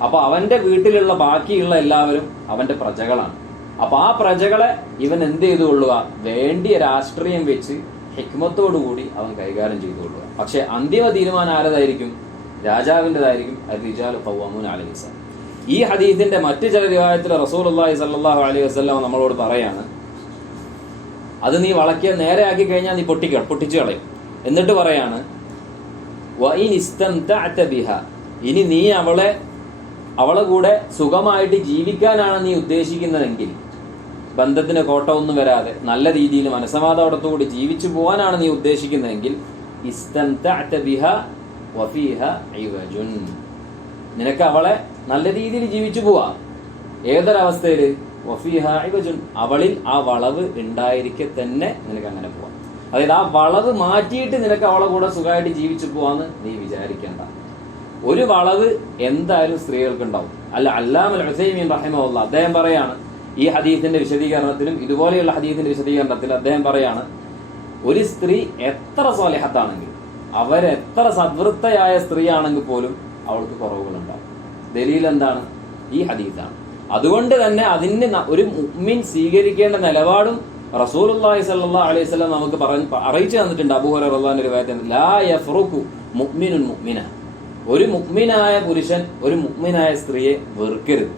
അപ്പൊ അവന്റെ വീട്ടിലുള്ള ബാക്കിയുള്ള എല്ലാവരും അവന്റെ പ്രജകളാണ്. അപ്പൊ ആ പ്രജകളെ ഇവൻ എന്ത് ചെയ്തു കൊള്ളുക, വേണ്ടിയ രാഷ്ട്രീയം വെച്ച് ഹിക്മത്തോടുകൂടി അവൻ കൈകാര്യം ചെയ്തു കൊള്ളുക. പക്ഷെ അന്തിമ തീരുമാനം ആരതായിരിക്കും, രാജാവിൻ്റെതായിരിക്കും. അർറിജാലു ഖവ്വാമൂന അലൽ നിസാ. ഈ ഹദീസിന്റെ മറ്റു ചില റിവായത്തിൽ റസൂലുള്ളാഹി സ്വല്ലല്ലാഹു അലൈഹി വസല്ലം നമ്മളോട് പറയാണ്, അത് നീ വളക്കിയ നേരെയാക്കി കഴിഞ്ഞാൽ നീ പൊട്ടിച്ചു കളയും. എന്നിട്ട് പറയാണ്, വഇൻ ഇസ്തംതഅത ബിഹ, ഇനി നീ അവളെ കൂടെ സുഖമായിട്ട് ജീവിക്കാനാണ് നീ ഉദ്ദേശിക്കുന്നതെങ്കിൽ, ബന്ധത്തിന് കോട്ടമൊന്നും വരാതെ നല്ല രീതിയിൽ മനസ്സമാധാനത്തോടുകൂടി ജീവിച്ചു പോകാനാണ് നീ ഉദ്ദേശിക്കുന്നതെങ്കിൽ, ഇസ്തംതഅത ബിഹ വഫീഹ ഇവജുൻ, നിനക്ക് അവളെ നല്ല രീതിയിൽ ജീവിച്ചു പോവാം. ഏതൊരവസ്ഥയിൽ, വഫീഹ ഇവജുൻ, അവളിൽ ആ വളവ് ഉണ്ടായിരിക്കെ തന്നെ നിനക്ക് അങ്ങനെ പോവാം. അതായത് ആ വളവ് മാറ്റിയിട്ട് നിനക്ക് അവളെ കൂടെ സുഖമായിട്ട് ജീവിച്ചു പോവാന്ന് നീ വിചാരിക്കേണ്ട. ഒരു വളവ് എന്തായാലും സ്ത്രീകൾക്ക് ഉണ്ടാവും. അല്ലാമൽ ഉസൈമീൻ റഹിമഹുല്ലാഹ് അദ്ദേഹം പറയാണ്, ഈ ഹദീസിന്റെ വിശദീകരണത്തിലും ഇതുപോലെയുള്ള ഹദീസിന്റെ വിശദീകരണത്തിൽ അദ്ദേഹം പറയാണ്, ഒരു സ്ത്രീ എത്ര സ്വാലിഹത്താണെങ്കിലും, അവരെത്ര സദ്വൃത്തയായ സ്ത്രീ ആണെങ്കിൽ പോലും അവൾക്ക് കുറവുകളുണ്ടാവും. ദലീൽ എന്താണ്? ഈ ഹദീസാണ്. അതുകൊണ്ട് തന്നെ അതിന് ഒരു മുഅ്മിൻ സ്വീകരിക്കേണ്ട നിലപാടും റസൂലുള്ളാഹി സ്വല്ലല്ലാഹു അലൈഹി വസല്ലം നമുക്ക് അറിയിച്ചു തന്നിട്ടുണ്ട്. അബൂ ഹുറൈറ റളിയല്ലാഹു അൻഹു റിവായത്ത്, ലാ യഫ്റുഖു മുഅ്മിനുൻ മുഅ്മിന, ഒരു മുഅ്മിനായ പുരുഷൻ ഒരു മുഅ്മിനായ സ്ത്രീയെ വെറുക്കരുത്,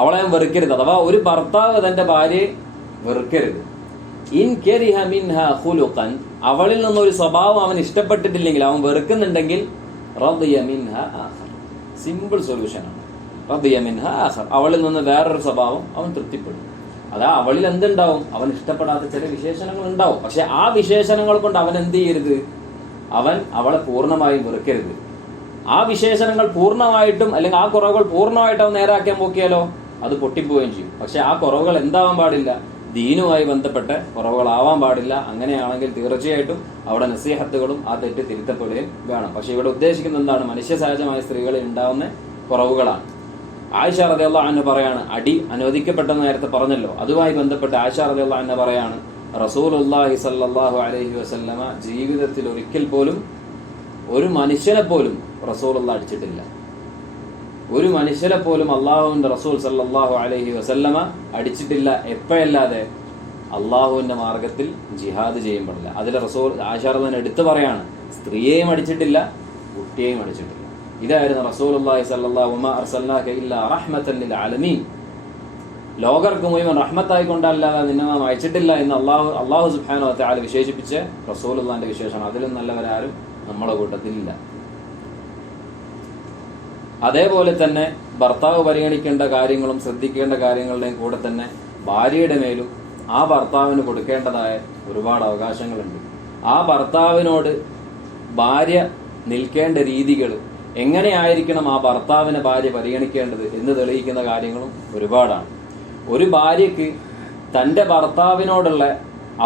അവളെ വെറുക്കരുത്. അഥവാ ഒരു ഭർത്താവ് തന്റെ ഭാര്യയെ വെറുക്കരുത്. ഇൻ കരിഹ മിൻഹാ ഖുലുഖൻ, അവളിൽ നിന്നൊരു സ്വഭാവം അവൻ ഇഷ്ടപ്പെട്ടിട്ടില്ലെങ്കിൽ, അവൻ വെറുക്കുന്നുണ്ടെങ്കിൽ, റദിയ മിൻഹാ ആഖർ, സിമ്പിൾ സൊല്യൂഷനാണ്. റദിയ മിൻഹാ ആഖർ, അവളിൽ നിന്ന് വേറൊരു സ്വഭാവം അവൻ തൃപ്തിപ്പെടും. അതാ അവളിൽ എന്തുണ്ടാവും? അവൻ ഇഷ്ടപ്പെടാത്ത ചില വിശേഷണങ്ങൾ ഉണ്ടാവും. പക്ഷെ ആ വിശേഷണങ്ങൾ കൊണ്ട് അവൻ എന്ത് ചെയ്യരുത്? അവൻ അവളെ പൂർണ്ണമായും വെറുക്കരുത്. ആ വിശേഷണങ്ങൾ പൂർണ്ണമായിട്ടും അല്ലെങ്കിൽ ആ കുറവുകൾ പൂർണ്ണമായിട്ട് അവൻ നേരാക്കാൻ നോക്കിയാലോ അത് പൊട്ടിപ്പോവുകയും ചെയ്യും. പക്ഷെ ആ കുറവുകൾ എന്താവാൻ പാടില്ല? ദീനുമായി ബന്ധപ്പെട്ട കുറവുകളാവാൻ പാടില്ല. അങ്ങനെയാണെങ്കിൽ തീർച്ചയായിട്ടും അവിടെ നസീഹത്തുകളും ആ തെറ്റ് തിരുത്തപ്പെടുകയും വേണം. പക്ഷെ ഇവിടെ ഉദ്ദേശിക്കുന്നത് എന്താണ്? മനുഷ്യ സഹജമായ സ്ത്രീകളിൽ ഉണ്ടാവുന്ന കുറവുകളാണ്. ആയിഷ റളിയല്ലാഹു അൻഹ പറയാണ്, അടി അനുവദിക്കപ്പെട്ടെന്ന് നേരത്തെ പറഞ്ഞല്ലോ, അതുമായി ബന്ധപ്പെട്ട് ആയിഷ റളിയല്ലാഹു അൻഹ പറയാണ്, റസൂലുള്ളാഹി സ്വല്ലല്ലാഹു അലൈഹി വസല്ലമ ജീവിതത്തിൽ ഒരിക്കൽ പോലും ഒരു മനുഷ്യനെ പോലും റസൂലുള്ളാഹി അടിച്ചിട്ടില്ല. ഒരു മനുഷ്യനെ പോലും അള്ളാഹുവിന്റെ റസൂൽ സല്ലല്ലാഹു അലൈഹി വസല്ലമ അടിച്ചിട്ടില്ല. എപ്പോഴല്ലാതെ അള്ളാഹുവിന്റെ മാർഗത്തിൽ ജിഹാദ് ചെയ്യുമ്പോഴല്ല. അതിൽ റസൂൽ ആയിഷ റളിയല്ലാഹു അൻഹ എടുത്തു പറയാണ്, സ്ത്രീയെയും അടിച്ചിട്ടില്ല, കുട്ടിയെയും അടിച്ചിട്ടില്ല. ഇതായിരുന്നു റസൂലുള്ളാഹി സ്വല്ലല്ലാഹു അർസൽനാക ഇല്ലാ റഹ്മത്തൻ ലിൽ ആലമീൻ, ലോകർക്ക് മുഴുവൻ റഹ്മത്തായിക്കൊണ്ടല്ലാതെ നിന്നെ നാം അയച്ചിട്ടില്ല എന്ന് അള്ളാഹു സുബ്ഹാനഹു വ തആല വിശേഷിപ്പിച്ച റസൂലുള്ളാഹിന്റെ വിശേഷണം. അതിലും നല്ലവരാരും നമ്മളെ കൂട്ടത്തിലില്ല. അതേപോലെ തന്നെ ഭർത്താവ് പരിഗണിക്കേണ്ട കാര്യങ്ങളും ശ്രദ്ധിക്കേണ്ട കാര്യങ്ങളുടെയും കൂടെ തന്നെ ഭാര്യയുടെ മേലും ആ ഭർത്താവിന് കൊടുക്കേണ്ടതായ ഒരുപാട് അവകാശങ്ങളുണ്ട്. ആ ഭർത്താവിനോട് ഭാര്യ നിൽക്കേണ്ട രീതികൾ, എങ്ങനെയായിരിക്കണം ആ ഭർത്താവിനെ ഭാര്യ പരിഗണിക്കേണ്ടത് എന്ന് തെളിയിക്കുന്ന കാര്യങ്ങളും ഒരുപാടാണ്. ഒരു ഭാര്യയ്ക്ക് തൻ്റെ ഭർത്താവിനോടുള്ള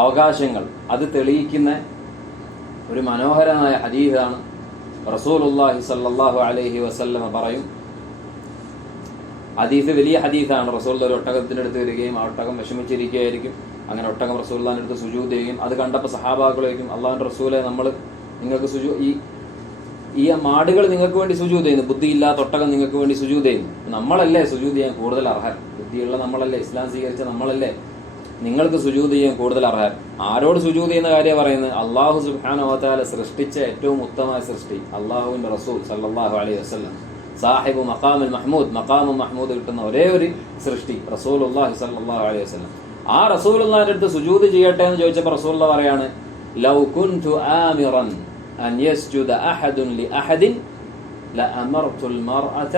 അവകാശങ്ങൾ അത് തെളിയിക്കുന്ന ഒരു മനോഹരമായ ഹദീസാണ്. റസൂലുള്ളാഹി സ്വല്ലല്ലാഹു അലൈഹി വസല്ലമ പറയും, ഹദീസ് വലിയ ഹദീസാണ്. റസൂൽ ഒരു ഒട്ടകത്തിൻ്റെ അടുത്ത് വരികയും ആ ഒട്ടകം വിഷമിച്ചിരിക്കുകയായിരിക്കും. അങ്ങനെ ഒട്ടകം റസൂലുള്ളാഹിന്റെ അടുത്ത് സുജൂദ് ചെയ്യുകയും അത് കണ്ടപ്പോൾ സഹാബാക്കളേക്കും, അള്ളാഹുവിന്റെ റസൂലെ, നമ്മൾ നിങ്ങൾക്ക് ഈ മാടുകൾ നിങ്ങൾക്ക് വേണ്ടി സുജൂദ് ചെയ്യുന്നു, ബുദ്ധിയില്ലാത്ത ഒട്ടകം നിങ്ങൾക്ക് വേണ്ടി സുജൂദ് ചെയ്യുന്നു. നമ്മളല്ലേ സുജൂദ് ചെയ്യാൻ കൂടുതൽ അർഹർ? ബുദ്ധിയുള്ള നമ്മളല്ലേ, ഇസ്ലാം സ്വീകരിച്ച നമ്മളല്ലേ നിങ്ങൾക്ക് സുജൂദ് ചെയ്യാൻ കൂടുതൽ അർഹർ? ആരോട് സുജൂദ് ചെയ്യുന്ന കാര്യം പറയുന്നത്? അള്ളാഹു സുബ്ഹാനഹു വ തആല സൃഷ്ടിച്ച ഏറ്റവും ഉത്തമമായ സൃഷ്ടി അള്ളാഹുവിന്റെ റസൂൽ സല്ലല്ലാഹു അലൈഹി വസല്ലം, സാഹിബു മഖാമുൽ മഹ്മൂദ്, മഖാമുൽ മഹ്മൂദ് കിട്ടുന്ന ഒരേ ഒരു സൃഷ്ടി റസൂലുള്ളാഹി സല്ലല്ലാഹു അലൈഹി വസല്ലം. ആ റസൂലുള്ളാഹിന്റെ അടുത്ത് സുജൂദ് ചെയ്യട്ടെ എന്ന് ചോദിച്ചപ്പോൾ റസൂലുള്ളാഹി പറയാണ്, ലൗ കുൻതു ആമിറൻ അൻ യസ്ജുദ അഹദുൻ ലി അഹദിൻ ലഅമർതുൽ മർഅത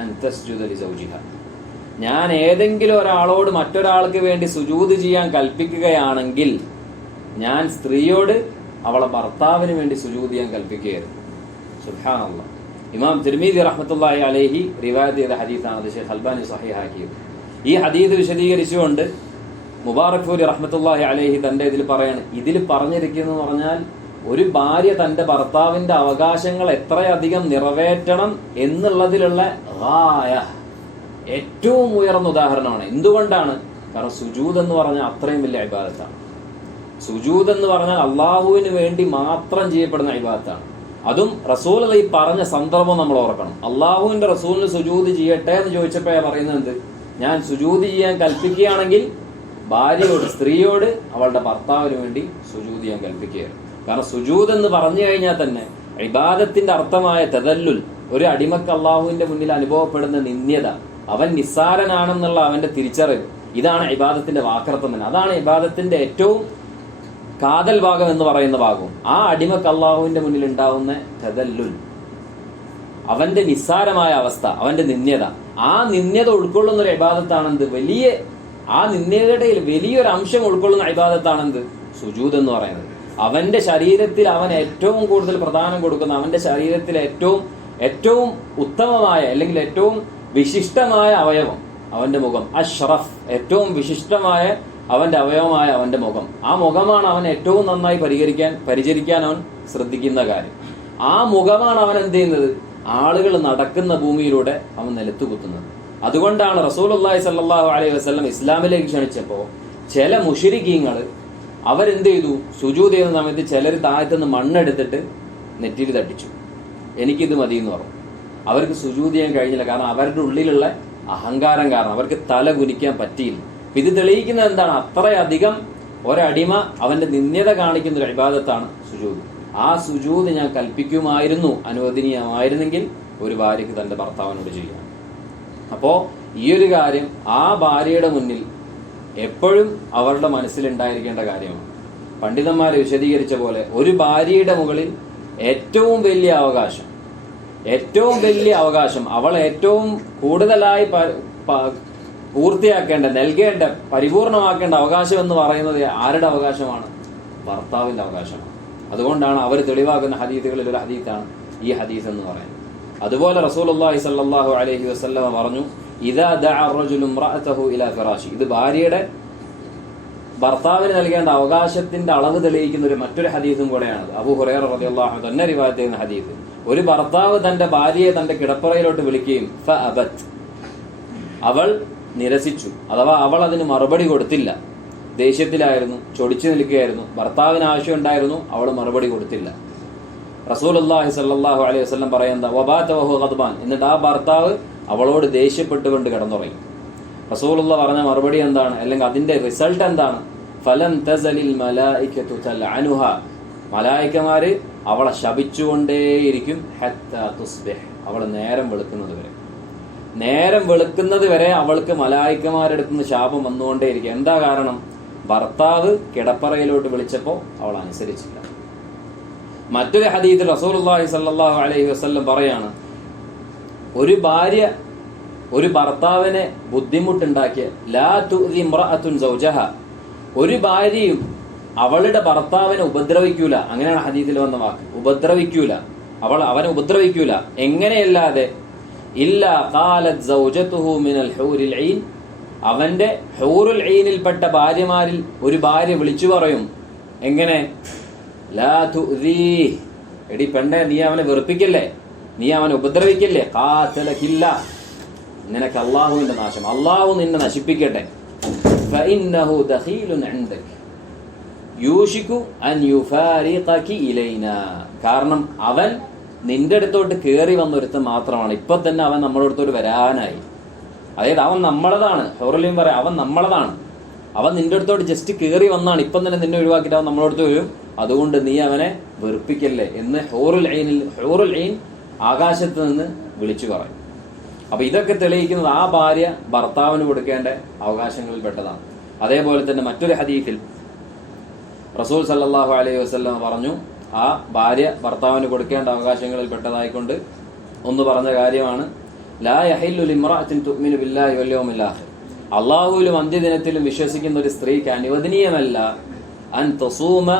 അൻ തസ്ജുദ ലിസൗജിഹ. ഞാൻ ഏതെങ്കിലും ഒരാളോട് മറ്റൊരാൾക്ക് വേണ്ടി സുജൂദ് ചെയ്യാൻ കൽപ്പിക്കുകയാണെങ്കിൽ ഞാൻ സ്ത്രീയോട് അവളെ ഭർത്താവിന് വേണ്ടി സുജൂദ് ചെയ്യാൻ കൽപ്പിക്കുകയായിരുന്നു. സുബ്ഹാനല്ലാഹ്. ഇമാം തിർമിദി റഹ്മത്തുള്ളാഹി അലൈഹി റിവായത്ത് ചെയ്ത ഹദീസാണ്. അത് ശൈഖ് അൽബാനി സ്വഹീഹാക്കിയത്. ഈ ഹദീസ് വിശദീകരിച്ചുകൊണ്ട് മുബാറക് ഫൂരി റഹ്മത്തുള്ളാഹി അലൈഹി തന്റെ ഇതിൽ പറയാണ്, ഇതിൽ പറഞ്ഞിരിക്കുന്നു പറഞ്ഞാൽ ഒരു ഭാര്യ തന്റെ ഭർത്താവിന്റെ അവകാശങ്ങൾ എത്രയധികം നിറവേറ്റണം എന്നുള്ളതിലുള്ള ഏറ്റവും ഉയർന്ന ഉദാഹരണമാണ്. എന്തുകൊണ്ടാണ്? കാരണം സുജൂദ് എന്ന് പറഞ്ഞാൽ അത്രയും വലിയ ഇബാദത്താണ്. സുജൂദ് എന്ന് പറഞ്ഞാൽ അള്ളാഹുവിന് വേണ്ടി മാത്രം ചെയ്യപ്പെടുന്ന ഇബാദത്താണ്. അതും റസൂൽ ഈ പറഞ്ഞ സന്ദർഭം നമ്മൾ ഓർക്കണം. അള്ളാഹുവിന്റെ റസൂലിന് സുജൂദ് ചെയ്യട്ടെ എന്ന് ചോദിച്ചപ്പോഴാണ് പറയുന്നത്, ഞാൻ സുജൂദ് ചെയ്യാൻ കൽപ്പിക്കുകയാണെങ്കിൽ ഭാര്യയോട്, സ്ത്രീയോട് അവളുടെ ഭർത്താവിന് വേണ്ടി സുജൂദ് ചെയ്യാൻ കൽപ്പിക്കുകയാണ്. കാരണം സുജൂദ് എന്ന് പറഞ്ഞു കഴിഞ്ഞാൽ തന്നെ ഇബാദത്തിന്റെ അർത്ഥമായ തദല്ലുൽ, ഒരു അടിമക്ക് അള്ളാഹുവിന്റെ മുന്നിൽ അനുഭവപ്പെടുന്ന നിന്ദ്യത, അവൻ നിസ്സാരനാണെന്നുള്ള അവന്റെ തിരിച്ചറിവ്, ഇതാണ് ഇബാദത്തിന്റെ വാക്കർത്ഥം തന്നെ. അതാണ് ഇബാദത്തിന്റെ ഏറ്റവും കാതൽ ഭാഗം എന്ന് പറയുന്ന ഭാഗവും. ആ അടിമക്ക് അള്ളാഹുവിന്റെ മുന്നിൽ ഉണ്ടാവുന്ന തദല്ലുൽ, അവന്റെ നിസ്സാരമായ അവസ്ഥ, അവന്റെ നിന്ദ്യത, ആ നിന്ദ്യത ഉൾക്കൊള്ളുന്ന ഒരു ഇബാദത്താണെന്ത്? ആ നിന്ദ്യതയുടെ വലിയൊരു അംശം ഉൾക്കൊള്ളുന്ന ഇബാദത്താണെന്ത്? സുജൂദ് എന്ന് പറയുന്നത്. അവന്റെ ശരീരത്തിൽ അവൻ ഏറ്റവും കൂടുതൽ പ്രധാനം കൊടുക്കുന്ന, അവന്റെ ശരീരത്തിൽ ഏറ്റവും ഉത്തമമായ അല്ലെങ്കിൽ ഏറ്റവും വിശിഷ്ടമായ അവയവം അവന്റെ മുഖം, അഷ്റഫ്, ഏറ്റവും വിശിഷ്ടമായ അവന്റെ അവയവമായ അവന്റെ മുഖം. ആ മുഖമാണ് അവൻ ഏറ്റവും നന്നായി പരിചരിക്കാൻ അവൻ ശ്രദ്ധിക്കുന്ന കാര്യം. ആ മുഖമാണ് അവൻ എന്ത് ചെയ്യുന്നത്? ആളുകൾ നടക്കുന്ന ഭൂമിയിലൂടെ അവൻ നിലത്തു കുത്തുന്നത്. അതുകൊണ്ടാണ് റസൂലുള്ളാഹി സ്വല്ലല്ലാഹു അലൈഹി വസല്ലം ഇസ്ലാമിലേക്ക് ക്ഷണിച്ചപ്പോൾ ചില മുശ്രിക്കീങ്ങൾ അവരെന്ത് ചെയ്തു? സുജൂദ് ചെയ്യുന്ന സമയത്ത് ചിലർ താഴത്തുനിന്ന് മണ്ണെടുത്തിട്ട് നെറ്റിയിൽ തട്ടിച്ചു. എനിക്കിത് മതി എന്ന് പറഞ്ഞു. അവർക്ക് സുജൂദ് ചെയ്യാൻ കഴിഞ്ഞില്ല. കാരണം അവരുടെ ഉള്ളിലുള്ള അഹങ്കാരം കാരണം അവർക്ക് തല കുനിക്കാൻ പറ്റിയില്ല. ഇത് തെളിയിക്കുന്നത് എന്താണ്? അത്രയധികം ഒരടിമ അവന്റെ നിന്ദ്യത കാണിക്കുന്ന ഒരു ഇബാദത്താണ് സുജൂദ്. ആ സുജൂദ് ഞാൻ കൽപ്പിക്കുമായിരുന്നു, അനുവദനീയമായിരുന്നെങ്കിൽ ഒരു ഭാര്യയ്ക്ക് തന്റെ ഭർത്താവിനോട് ചെയ്യാം. അപ്പോ ഈ ഒരു കാര്യം ആ ഭാര്യയുടെ മുന്നിൽ എപ്പോഴും അവരുടെ മനസ്സിലുണ്ടായിരിക്കേണ്ട കാര്യമാണ്. പണ്ഡിതന്മാരെ വിശദീകരിച്ച പോലെ ഒരു ഭാര്യയുടെ മുകളിൽ ഏറ്റവും വലിയ അവകാശം അവൾ ഏറ്റവും കൂടുതലായി പൂർത്തിയാക്കേണ്ട, നൽകേണ്ട, പരിപൂർണമാക്കേണ്ട അവകാശം എന്ന് പറയുന്നത് ആരുടെ അവകാശമാണ്? ഭർത്താവിന്റെ അവകാശമാണ്. അതുകൊണ്ടാണ് അവർ തെളിവാക്കുന്ന ഹദീസുകളിൽ ഒരു ഹദീസാണ് ഈ ഹദീസ് എന്ന് പറയുന്നത്. അതുപോലെ റസൂലുള്ളാഹി സ്വല്ലല്ലാഹു അലൈഹി വസല്ലം പറഞ്ഞു, ഇദാ ദഅ റജുലു ഇംറഅതഹു ഇലാ ഫിറാശി. ഇത് ഭാര്യയുടെ ഭർത്താവിന് നൽകേണ്ട അവകാശത്തിന്റെ അളവ് തെളിയിക്കുന്ന മറ്റൊരു ഹദീസും കൂടെയാണ്. അബൂ ഹുറൈറ റളിയല്ലാഹു അൻഹു തന്നെ റിവായത്ത് ചെയ്യുന്ന ഹദീസ്. ഒരു ഭർത്താവ് തന്റെ ഭാര്യയെ തന്റെ കിടപ്പറയിലോട്ട് വിളിക്കുകയും ഫഅബത്, അവൾ നിരസിച്ചു, അഥവാ അവൾ അതിന് മറുപടി കൊടുത്തില്ല. ദേഷ്യത്തിലായിരുന്നു, ചൊടിച്ചു നിൽക്കുകയായിരുന്നു, ഭർത്താവിന് ആവശ്യം ഉണ്ടായിരുന്നു, അവൾ മറുപടി കൊടുത്തില്ല. റസൂലുള്ളാഹി സ്വല്ലല്ലാഹു അലൈഹി വസല്ലം പറയുന്നത് വബാത വഹു ഗദ്ബാൻ, എന്നിട്ട് ആ ഭർത്താവ് അവളോട് ദേഷ്യപ്പെട്ടുകൊണ്ട് കിടന്നുറങ്ങി. റസൂലുള്ള പറഞ്ഞ മറുപടി എന്താണ്? അല്ലെങ്കിൽ അതിന്റെ റിസൾട്ട് എന്താണ്? ഫലം തസലിൽ മലായികതു തൽഅനുഹ, മലായികമാര് അവളെ ശപിച്ചുകൊണ്ടേയിരിക്കും ഹത്താ തുസ്ബിഹ്, അവൾ നേരം വെളുക്കുന്നത് വരെ അവൾക്ക് മലായികമാരെടുത്ത് നിന്ന് ശാപം വന്നുകൊണ്ടേയിരിക്കും. എന്താ കാരണം? ഭർത്താവ് കിടപ്പറയിലോട്ട് വിളിച്ചപ്പോൾ അവൾ അനുസരിച്ചില്ല. മറ്റൊരു ഹദീസിൽ റസൂലുള്ളാഹി സ്വല്ലല്ലാഹു അലൈഹി വസല്ലം പറയാണ്, ഒരു ഭാര്യ ഒരു ഭർത്താവിനെ ബുദ്ധിമുട്ടുണ്ടാക്കിയ ലാ തുഅ്ദി ഇംറഅത്തുൻ സൗജഹ, ഒരു ഭാര്യയും അവളുടെ ഭർത്താവിനെ ഉപദ്രവിക്കൂല. അങ്ങനെയാണ് ഹദീസിൽ വന്ന വാക്ക്, ഉപദ്രവിക്കൂല, അവനെ ഉപദ്രവിക്കൂല. എങ്ങനെയല്ലാതെ ഇല്ലാ ഖാലത് സൗജതുഹു മിനൽ ഹൂറിൽ ഐൻ, അവന്റെ ഹൂറുൽ ഐനിൽപ്പെട്ട ഭാര്യമാരിൽ ഒരു ഭാര്യ വിളിച്ചു പറയും. എങ്ങനെ? ലാ തുഅ്ദി, എടി പെണ്ണെ, നീ അവനെ വെറുപ്പിക്കല്ലേ, നീ അവനെ ഉപദ്രവിക്കല്ലേ. ഖാതലകില്ല, നിനക്ക് അല്ലാഹുവിന്റെ നാശം, അല്ലാഹു നിന്നെ നശിപ്പിക്കട്ടെ. ഫഇന്നഹു ദഖീലുൻ ഇൻദക യൂഷികു അൻ യുഫാരിഖകി ഇലൈനാ, കാരണം അവൻ നിന്റെ അടുത്തോട്ട് കയറി വന്നൊരുത്തൻ മാത്രമാണ്. ഇപ്പൊ തന്നെ അവൻ നമ്മുടെ അടുത്തോട്ട് വരാനായി. അതായത് അവൻ നമ്മളതാണ്. ഹൗറലിയും പറയാം, അവൻ നമ്മളതാണ്. അവൻ നിന്റെ അടുത്തോട്ട് ജസ്റ്റ് കയറി വന്നാണ്, ഇപ്പം തന്നെ നിന്നെ ഒഴിവാക്കിയിട്ട് അവൻ നമ്മളടുത്ത് വരും. അതുകൊണ്ട് നീ അവനെ വെറുപ്പിക്കല്ലേ എന്ന് ഹൂറുൽ ഐൻ ആകാശത്ത് നിന്ന് വിളിച്ചു പറയും. അപ്പൊ ഇതൊക്കെ തെളിയിക്കുന്നത് ആ ഭാര്യ ഭർത്താവിന് കൊടുക്കേണ്ട അവകാശങ്ങളിൽ പെട്ടതാണ്. അതേപോലെ തന്നെ മറ്റൊരു ഹദീസിൽ റസൂൽ സല്ലല്ലാഹു അലൈഹി വസല്ലം പറഞ്ഞു, ആ ഭാര്യ ഭർത്താവിന് കൊടുക്കേണ്ട അവകാശങ്ങളിൽ പെട്ടതായിക്കൊണ്ട് ഒന്ന് പറഞ്ഞ കാര്യമാണ്, ലാ യഹില്ലു ലിംറഅത്തിൻ തുഅ്മിനു ബില്ലാഹി വൽ യൗമിൽ ആഖിർ, അല്ലാഹുവിലും അന്ത്യദിനത്തിലും വിശ്വസിക്കുന്ന ഒരു സ്ത്രീക്ക് അനുവദനീയമല്ല അൻ തസൂമ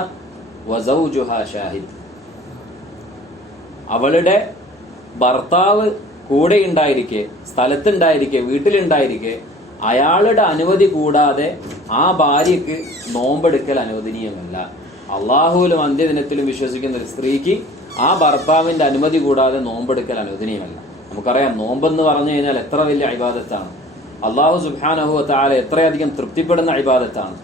വസൗജുഹാ ഷാഹിദ്, അവളുടെ ഭർത്താവ് കൂടെ ഉണ്ടായിരിക്കെ, സ്ഥലത്തുണ്ടായിരിക്കെ, വീട്ടിലുണ്ടായിരിക്കെ അയാളുടെ അനുമതി കൂടാതെ ആ ഭാര്യക്ക് നോമ്പെടുക്കൽ അനുവദനീയമല്ല. അള്ളാഹുവിലും അന്ത്യദിനത്തിലും വിശ്വസിക്കുന്ന ഒരു സ്ത്രീക്ക് ആ ഭർത്താവിന്റെ അനുമതി കൂടാതെ നോമ്പെടുക്കൽ അനുവദനീയമല്ല. നമുക്കറിയാം, നോമ്പെന്ന് പറഞ്ഞു കഴിഞ്ഞാൽ എത്ര വലിയ ഇബാദത്താണ്. അള്ളാഹു സുബ്ഹാനഹു വ തആല എത്രയധികം തൃപ്തിപ്പെടുന്ന ഇബാദത്താണ്.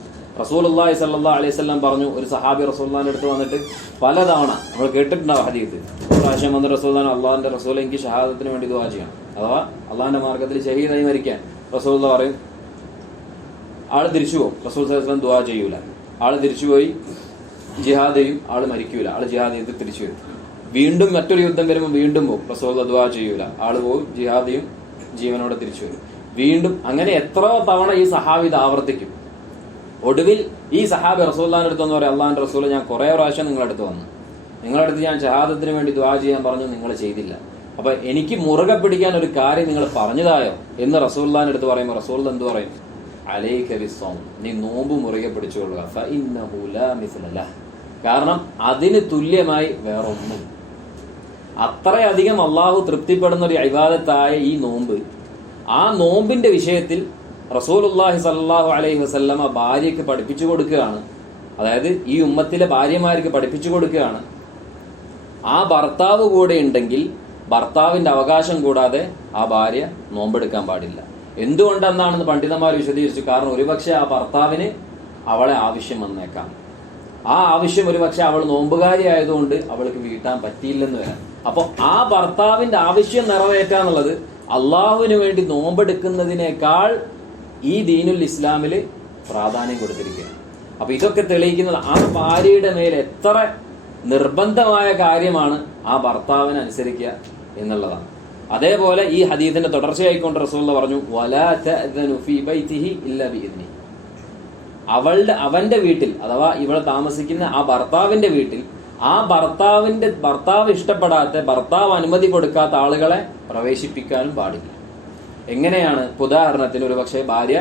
റസൂലുള്ളാഹി സ്വല്ലല്ലാഹു അലൈഹി വസല്ലം പറഞ്ഞു, ഒരു സഹാബി റസൂലുള്ളാഹിന്റെ അടുത്ത് വന്നിട്ട് പലതവണ, നമ്മൾ കേട്ടിട്ടുണ്ടാവും ഹദീസ്, പ്രാവശ്യം വന്ന റസൂലുള്ളാഹി, അള്ളാഹിന്റെ റസൂൽ എനിക്ക് ഷഹാദത്തിന് വേണ്ടി ദുആ ചെയ്യണം, അഥവാ അള്ളാഹിന്റെ മാർഗത്തിൽ ഷഹീദായി മരിക്കാൻ. റസൂലുള്ളാഹി പറയും, ആള് തിരിച്ചു പോകും. റസൂൽ സല്ലല്ലാഹു അലൈഹി വസല്ലം ദുആ ചെയ്യൂല. ആള് തിരിച്ചുപോയി ജിഹാദ് ചെയ്യും, ആള് മരിക്കൂല. ആള് ജിഹാദ് ചെയ്ത് തിരിച്ചു വരും. വീണ്ടും മറ്റൊരു യുദ്ധം വരുമ്പോൾ വീണ്ടും പോകും. റസൂലുള്ളാഹി ദുആ ചെയ്യൂല. ആള് പോകും, ജിഹാദ് ചെയ്യും, ജീവനോടെ തിരിച്ചു വരും. വീണ്ടും അങ്ങനെ എത്രയോ തവണ ഈ സഹാബി ഇത് ആവർത്തിക്കും. ഒടുവിൽ ഈ സഹാബി റസൂലുള്ളാഹിന്റെ അടുത്ത് എന്ന് പറയും, അള്ളാഹിന്റെ റസൂൽ, ഞാൻ കുറെ പ്രാവശ്യം നിങ്ങളുടെ അടുത്ത് വന്നു, നിങ്ങളുടെ അടുത്ത് ഞാൻ ഷഹാദത്തിന് വേണ്ടി ദുആ ചെയ്യാൻ പറഞ്ഞു, നിങ്ങൾ ചെയ്തില്ല. അപ്പൊ എനിക്ക് മുറുകെ പിടിക്കാൻ ഒരു കാര്യം നിങ്ങൾ പറഞ്ഞതായോ എന്ന് റസൂലുള്ളാഹിന്റെ അടുത്ത് പറയുമ്പോൾ റസൂൽ എന്ത് പറയും? അലൈക ബിസ്സൗം, നീ നോമ്പ് മുറുകെ പിടിച്ചുകൊള്ളുക. ഫഇന്നഹു ലാ മിസ്ല ലഹ്, കാരണം അതിന് തുല്യമായി വേറൊന്നും. അത്രയധികം അള്ളാഹു തൃപ്തിപ്പെടുന്ന ഒരു ഇബാദത്തായ ഈ നോമ്പ്, ആ നോമ്പിന്റെ വിഷയത്തിൽ റസൂലുള്ളാഹി സ്വല്ലല്ലാഹു അലൈഹി വസല്ലമ ഭാര്യയ്ക്ക് പഠിപ്പിച്ചു കൊടുക്കുകയാണ്. അതായത് ഈ ഉമ്മത്തിലെ ഭാര്യമാർക്ക് പഠിപ്പിച്ചു കൊടുക്കുകയാണ്, ആ ഭർത്താവ് കൂടെ ഉണ്ടെങ്കിൽ ഭർത്താവിന്റെ അവകാശം കൂടാതെ ആ ഭാര്യ നോമ്പെടുക്കാൻ പാടില്ല. എന്തുകൊണ്ടെന്നാണെന്ന് പണ്ഡിതന്മാർ വിശദീകരിച്ചു. കാരണം ഒരുപക്ഷെ ആ ഭർത്താവിന് അവളെ ആവശ്യം വന്നേക്കാം. ആ ആവശ്യം ഒരു പക്ഷെ അവൾ നോമ്പുകാരി ആയതുകൊണ്ട് അവൾക്ക് വീട്ടാൻ പറ്റിയില്ലെന്ന് വരാം. അപ്പൊ ആ ഭർത്താവിന്റെ ആവശ്യം നിറവേറ്റാന്നുള്ളത് അള്ളാഹുവിന് വേണ്ടി നോമ്പെടുക്കുന്നതിനേക്കാൾ ഈ ദീനുൽ ഇസ്ലാമില് പ്രാധാന്യം കൊടുത്തിരിക്കുകയാണ്. അപ്പൊ ഇതൊക്കെ തെളിയിക്കുന്നത് ആ ഭാര്യയുടെ മേൽ എത്ര നിർബന്ധമായ കാര്യമാണ് ആ ഭർത്താവിനെ അനുസരിക്കുക എന്നുള്ളതാണ്. അതേപോലെ ഈ ഹദീസിന്റെ തുടർച്ചയായിക്കൊണ്ട് റസൂലുള്ളാഹി പറഞ്ഞു, വലാ തഅ്ദനു ഫീ ബൈതിഹി ഇല്ലാ ബിഇദ്നി. അവന്റെ വീട്ടിൽ, അഥവാ ഇവൾ താമസിക്കുന്ന ആ ഭർത്താവിന്റെ വീട്ടിൽ, ആ ഭർത്താവ് ഇഷ്ടപ്പെടാത്ത, ഭർത്താവ് അനുമതി കൊടുക്കാത്ത ആളുകളെ പ്രവേശിപ്പിക്കാനും പാടില്ല. എങ്ങനെയാണ്? ഉദാഹരണത്തിന് ഒരുപക്ഷെ ഭാര്യ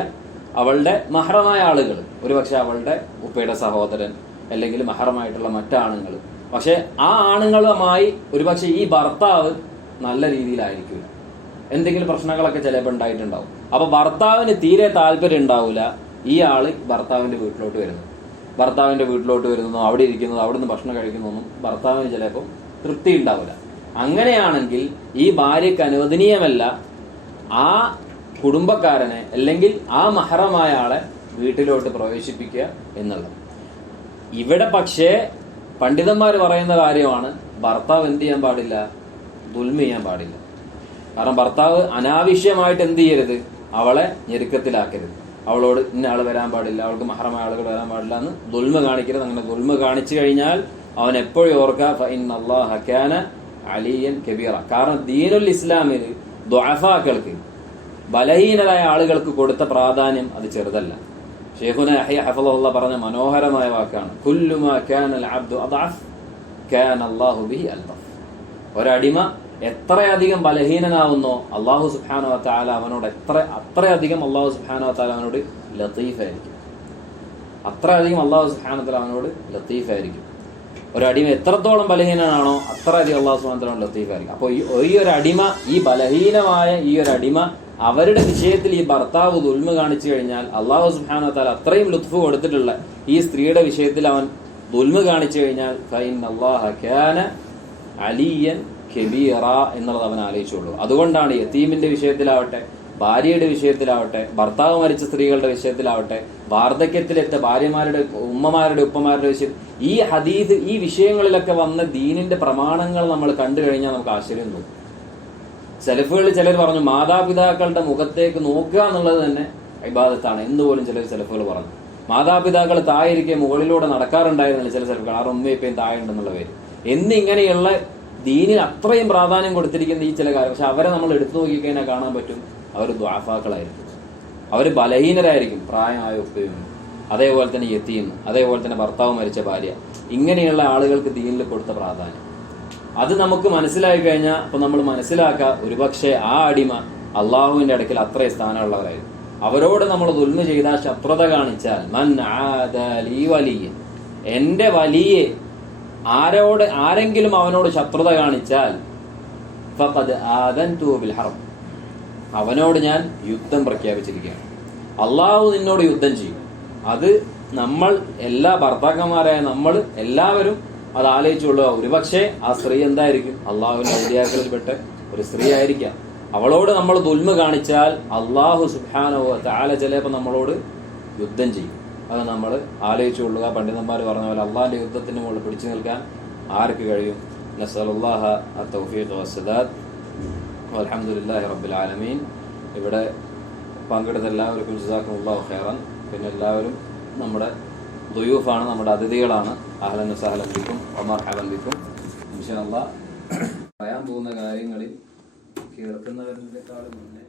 അവളുടെ മഹറമായ ആളുകൾ, ഒരുപക്ഷെ അവളുടെ ഉപ്പയുടെ സഹോദരൻ അല്ലെങ്കിൽ മഹറമായിട്ടുള്ള മറ്റാണുങ്ങൾ, പക്ഷെ ആ ആണുങ്ങളുമായി ഒരുപക്ഷെ ഈ ഭർത്താവ് നല്ല രീതിയിലായിരിക്കില്ല, എന്തെങ്കിലും പ്രശ്നങ്ങളൊക്കെ ചിലപ്പോൾ ഉണ്ടായിട്ടുണ്ടാവും. അപ്പൊ ഭർത്താവിന് തീരെ താല്പര്യം ഉണ്ടാവില്ല ഈ ആള് ഭർത്താവിന്റെ വീട്ടിലോട്ട് വരുന്നതും അവിടെ ഇരിക്കുന്നതും അവിടുന്ന് ഭക്ഷണം കഴിക്കുന്നതൊന്നും ഭർത്താവിന് ചിലപ്പോൾ തൃപ്തി ഉണ്ടാവില്ല. അങ്ങനെയാണെങ്കിൽ ഈ ഭാര്യയ്ക്ക് അനുവദനീയമല്ല ആ കുടുംബക്കാരനെ അല്ലെങ്കിൽ ആ മഹറമായ ആളെ വീട്ടിലോട്ട് പ്രവേശിപ്പിക്കുക എന്നുള്ളത്. ഇവിടെ പക്ഷേ പണ്ഡിതന്മാർ പറയുന്ന കാര്യമാണ്, ഭർത്താവ് എന്ത് ചെയ്യാൻ പാടില്ല? ദുൽമ ചെയ്യാൻ പാടില്ല. കാരണം ഭർത്താവ് അനാവശ്യമായിട്ട് എന്ത് ചെയ്യരുത്? അവളെ ഞെരുക്കത്തിലാക്കരുത്. അവളോട് ഇന്ന ആൾ വരാൻ പാടില്ല, അവൾക്ക് മഹറമായ ആളുകൾ വരാൻ പാടില്ല എന്ന് ദുൽമ കാണിക്കരുത്. അങ്ങനെ ദുൽമ കാണിച്ചു കഴിഞ്ഞാൽ അവൻ എപ്പോഴും ഓർക്കുക, ഫഇന്നല്ലാഹ കാന അലിയൻ കബീറ. കാരണം ദീനുൽ ഇസ്ലാമിൽ ദുഅഫാക്കൾക്ക്, ബലഹീനരായ ആളുകൾക്ക് കൊടുത്ത പ്രാധാന്യം അത് ചെറുതല്ല. ഷെയ്ഖുന യഹ്യ ഹഫളഹുല്ലാഹ് പറഞ്ഞ മനോഹരമായ വാക്കാണ്, കുല്ലു മാ കാനൽ അബ്ദു അദ്അഫ് കാന അല്ലാഹു ബിഹി അൽതഫ്. ഒരടിമ എത്രയധികം ബലഹീനനാവുന്നോ അല്ലാഹു സുബ്ഹാനഹു വ തആല അവനോട് അത്രയധികം അല്ലാഹു സുബ്ഹാനഹു വ തആല അവനോട് ലത്തീഫായിരിക്കും. അത്രയധികം അല്ലാഹു സുബ്ഹാനഹു വ തആല അവനോട് ലത്തീഫായിരിക്കും. ഒരടിമ എത്രത്തോളം ബലഹീനനാണോ അത്രയധികം അല്ലാഹു സുബ്ഹാനഹു വ തആല ലത്തീഫായിരിക്കും. അപ്പോൾ ഈ ഒരു അടിമ, ഈ ബലഹീനമായ ഈ ഒരു അടിമ, അവരുടെ വിഷയത്തിൽ ഈ ഭർത്താവ് ദുൽമ കാണിച്ചു കഴിഞ്ഞാൽ അല്ലാഹു സുബ്ഹാനഹു വ തആല അത്രയും ലുത്ഫ് കൊടുത്തിട്ടുള്ള ഈ സ്ത്രീയുടെ വിഷയത്തിൽ അവൻ ദുൽമ കാണിച്ചു കഴിഞ്ഞാൽ ഫഇന്നല്ലാഹ കാന അലിയൻ കബീറ എന്നുള്ളത് അവൻ ആലോചിച്ചുള്ളൂ. അതുകൊണ്ടാണ് യതീമിന്റെ വിഷയത്തിലാവട്ടെ, ഭാര്യയുടെ വിഷയത്തിലാവട്ടെ, ഭർത്താവ് മരിച്ച സ്ത്രീകളുടെ വിഷയത്തിലാവട്ടെ, വാർദ്ധക്യത്തിലെത്ത ഭാര്യമാരുടെ ഉപ്പമാരുടെ വിഷയം, ഈ ഹദീസ്, ഈ വിഷയങ്ങളിലൊക്കെ വന്ന ദീനിന്റെ പ്രമാണങ്ങൾ നമ്മൾ കണ്ടു കഴിഞ്ഞാൽ നമുക്ക് ആശ്ചര്യം തോന്നും. സെലഫുകളിൽ ചിലർ പറഞ്ഞു, മാതാപിതാക്കളുടെ മുഖത്തേക്ക് നോക്കുക എന്നുള്ളത് തന്നെ ഇബാദത്താണ് എന്നുപോലും ചിലർ സെലഫുകൾ പറഞ്ഞു. മാതാപിതാക്കൾ തായിരിക്കെ മുകളിലൂടെ നടക്കാറുണ്ടായിരുന്നില്ല ചില സെലഫുകൾ, ആ ഉമ്മയിപ്പയും താഴെ ഉണ്ടെന്നുള്ള പേര് എന്നിങ്ങനെയുള്ള ദീനിൽ അത്രയും പ്രാധാന്യം കൊടുത്തിരിക്കുന്ന ഈ ചില കാര്യം. പക്ഷെ അവരെ നമ്മൾ എടുത്തു നോക്കിക്കഴിഞ്ഞാൽ കാണാൻ പറ്റും, അവർ ദ്വാഫാക്കളായിരിക്കും, അവർ ബലഹീനരായിരിക്കും. പ്രായമായ ഉപ്പയും, അതേപോലെ തന്നെ യതീം, അതേപോലെ തന്നെ ഭർത്താവ് മരിച്ച ഭാര്യ, ഇങ്ങനെയുള്ള ആളുകൾക്ക് ദീനിൽ കൊടുത്ത പ്രാധാന്യം അത് നമുക്ക് മനസ്സിലാക്കി കഴിഞ്ഞാൽ അപ്പൊ നമ്മൾ മനസ്സിലാക്കുക, ഒരുപക്ഷെ ആ അടിമ അള്ളാഹുവിന്റെ അടുക്കൽ അത്രയും സ്ഥാനമുള്ളവരായിരുന്നു. അവരോട് നമ്മൾ ദുൽമ ചെയ്താൽ, ശത്രുത കാണിച്ചാൽ, മൻ ആദാ ലീ വലിയ്യൻ, എന്റെ വലിയെ ആരെങ്കിലും അവനോട് ശത്രുത കാണിച്ചാൽ ഫഖദ് ആദൻതു ബിൽ ഹർബ്, അവനോട് ഞാൻ യുദ്ധം പ്രഖ്യാപിച്ചിരിക്കുകയാണ്. അള്ളാഹു നിന്നോട് യുദ്ധം ചെയ്യും. അത് നമ്മൾ എല്ലാ ഭർത്താക്കന്മാരായ നമ്മൾ എല്ലാവരും അത് ആലോചിച്ചുകൊള്ളുക. ഒരുപക്ഷെ ആ സ്ത്രീ എന്തായിരിക്കും? അള്ളാഹുവിന്റെ ഔലിയാക്കളിൽപ്പെട്ട ഒരു സ്ത്രീ ആയിരിക്കാം. അവളോട് നമ്മൾ ദുൽമ കാണിച്ചാൽ അള്ളാഹു സുബ്ഹാനഹു വ തആല ചിലപ്പോൾ നമ്മളോട് യുദ്ധം ചെയ്യും. അത് നമ്മൾ ആലോചിച്ചുകൊള്ളുക. പണ്ഡിതന്മാർ പറഞ്ഞ പോലെ അള്ളാഹിന്റെ യുദ്ധത്തിന് മുകളിൽ പിടിച്ചു നിൽക്കാൻ ആർക്ക് കഴിയും? നസ്അലുല്ലാഹ അത്തൗഫീഖ വസ്സദാദ്. വൽഹംദുലില്ലാഹി റബ്ബിൽ ആലമീൻ. ഇവിടെ പങ്കെടുത്ത എല്ലാവർക്കും ജസാക്കുമുല്ലാഹു ഖൈറൻ. പിന്നെ എല്ലാവരും നമ്മുടെ ദുയൂഫാണ്, നമ്മുടെ അതിഥികളാണ്. അഹ്ലൻ വസഹ്ലൻ ബിക്കും വമർഹബൻ ബിക്കും. ഇൻഷാ അല്ലാഹ് പറയാൻ പോകുന്ന കാര്യങ്ങളിൽ കേൾക്കുന്നവരിനേക്കാളും മുന്നേ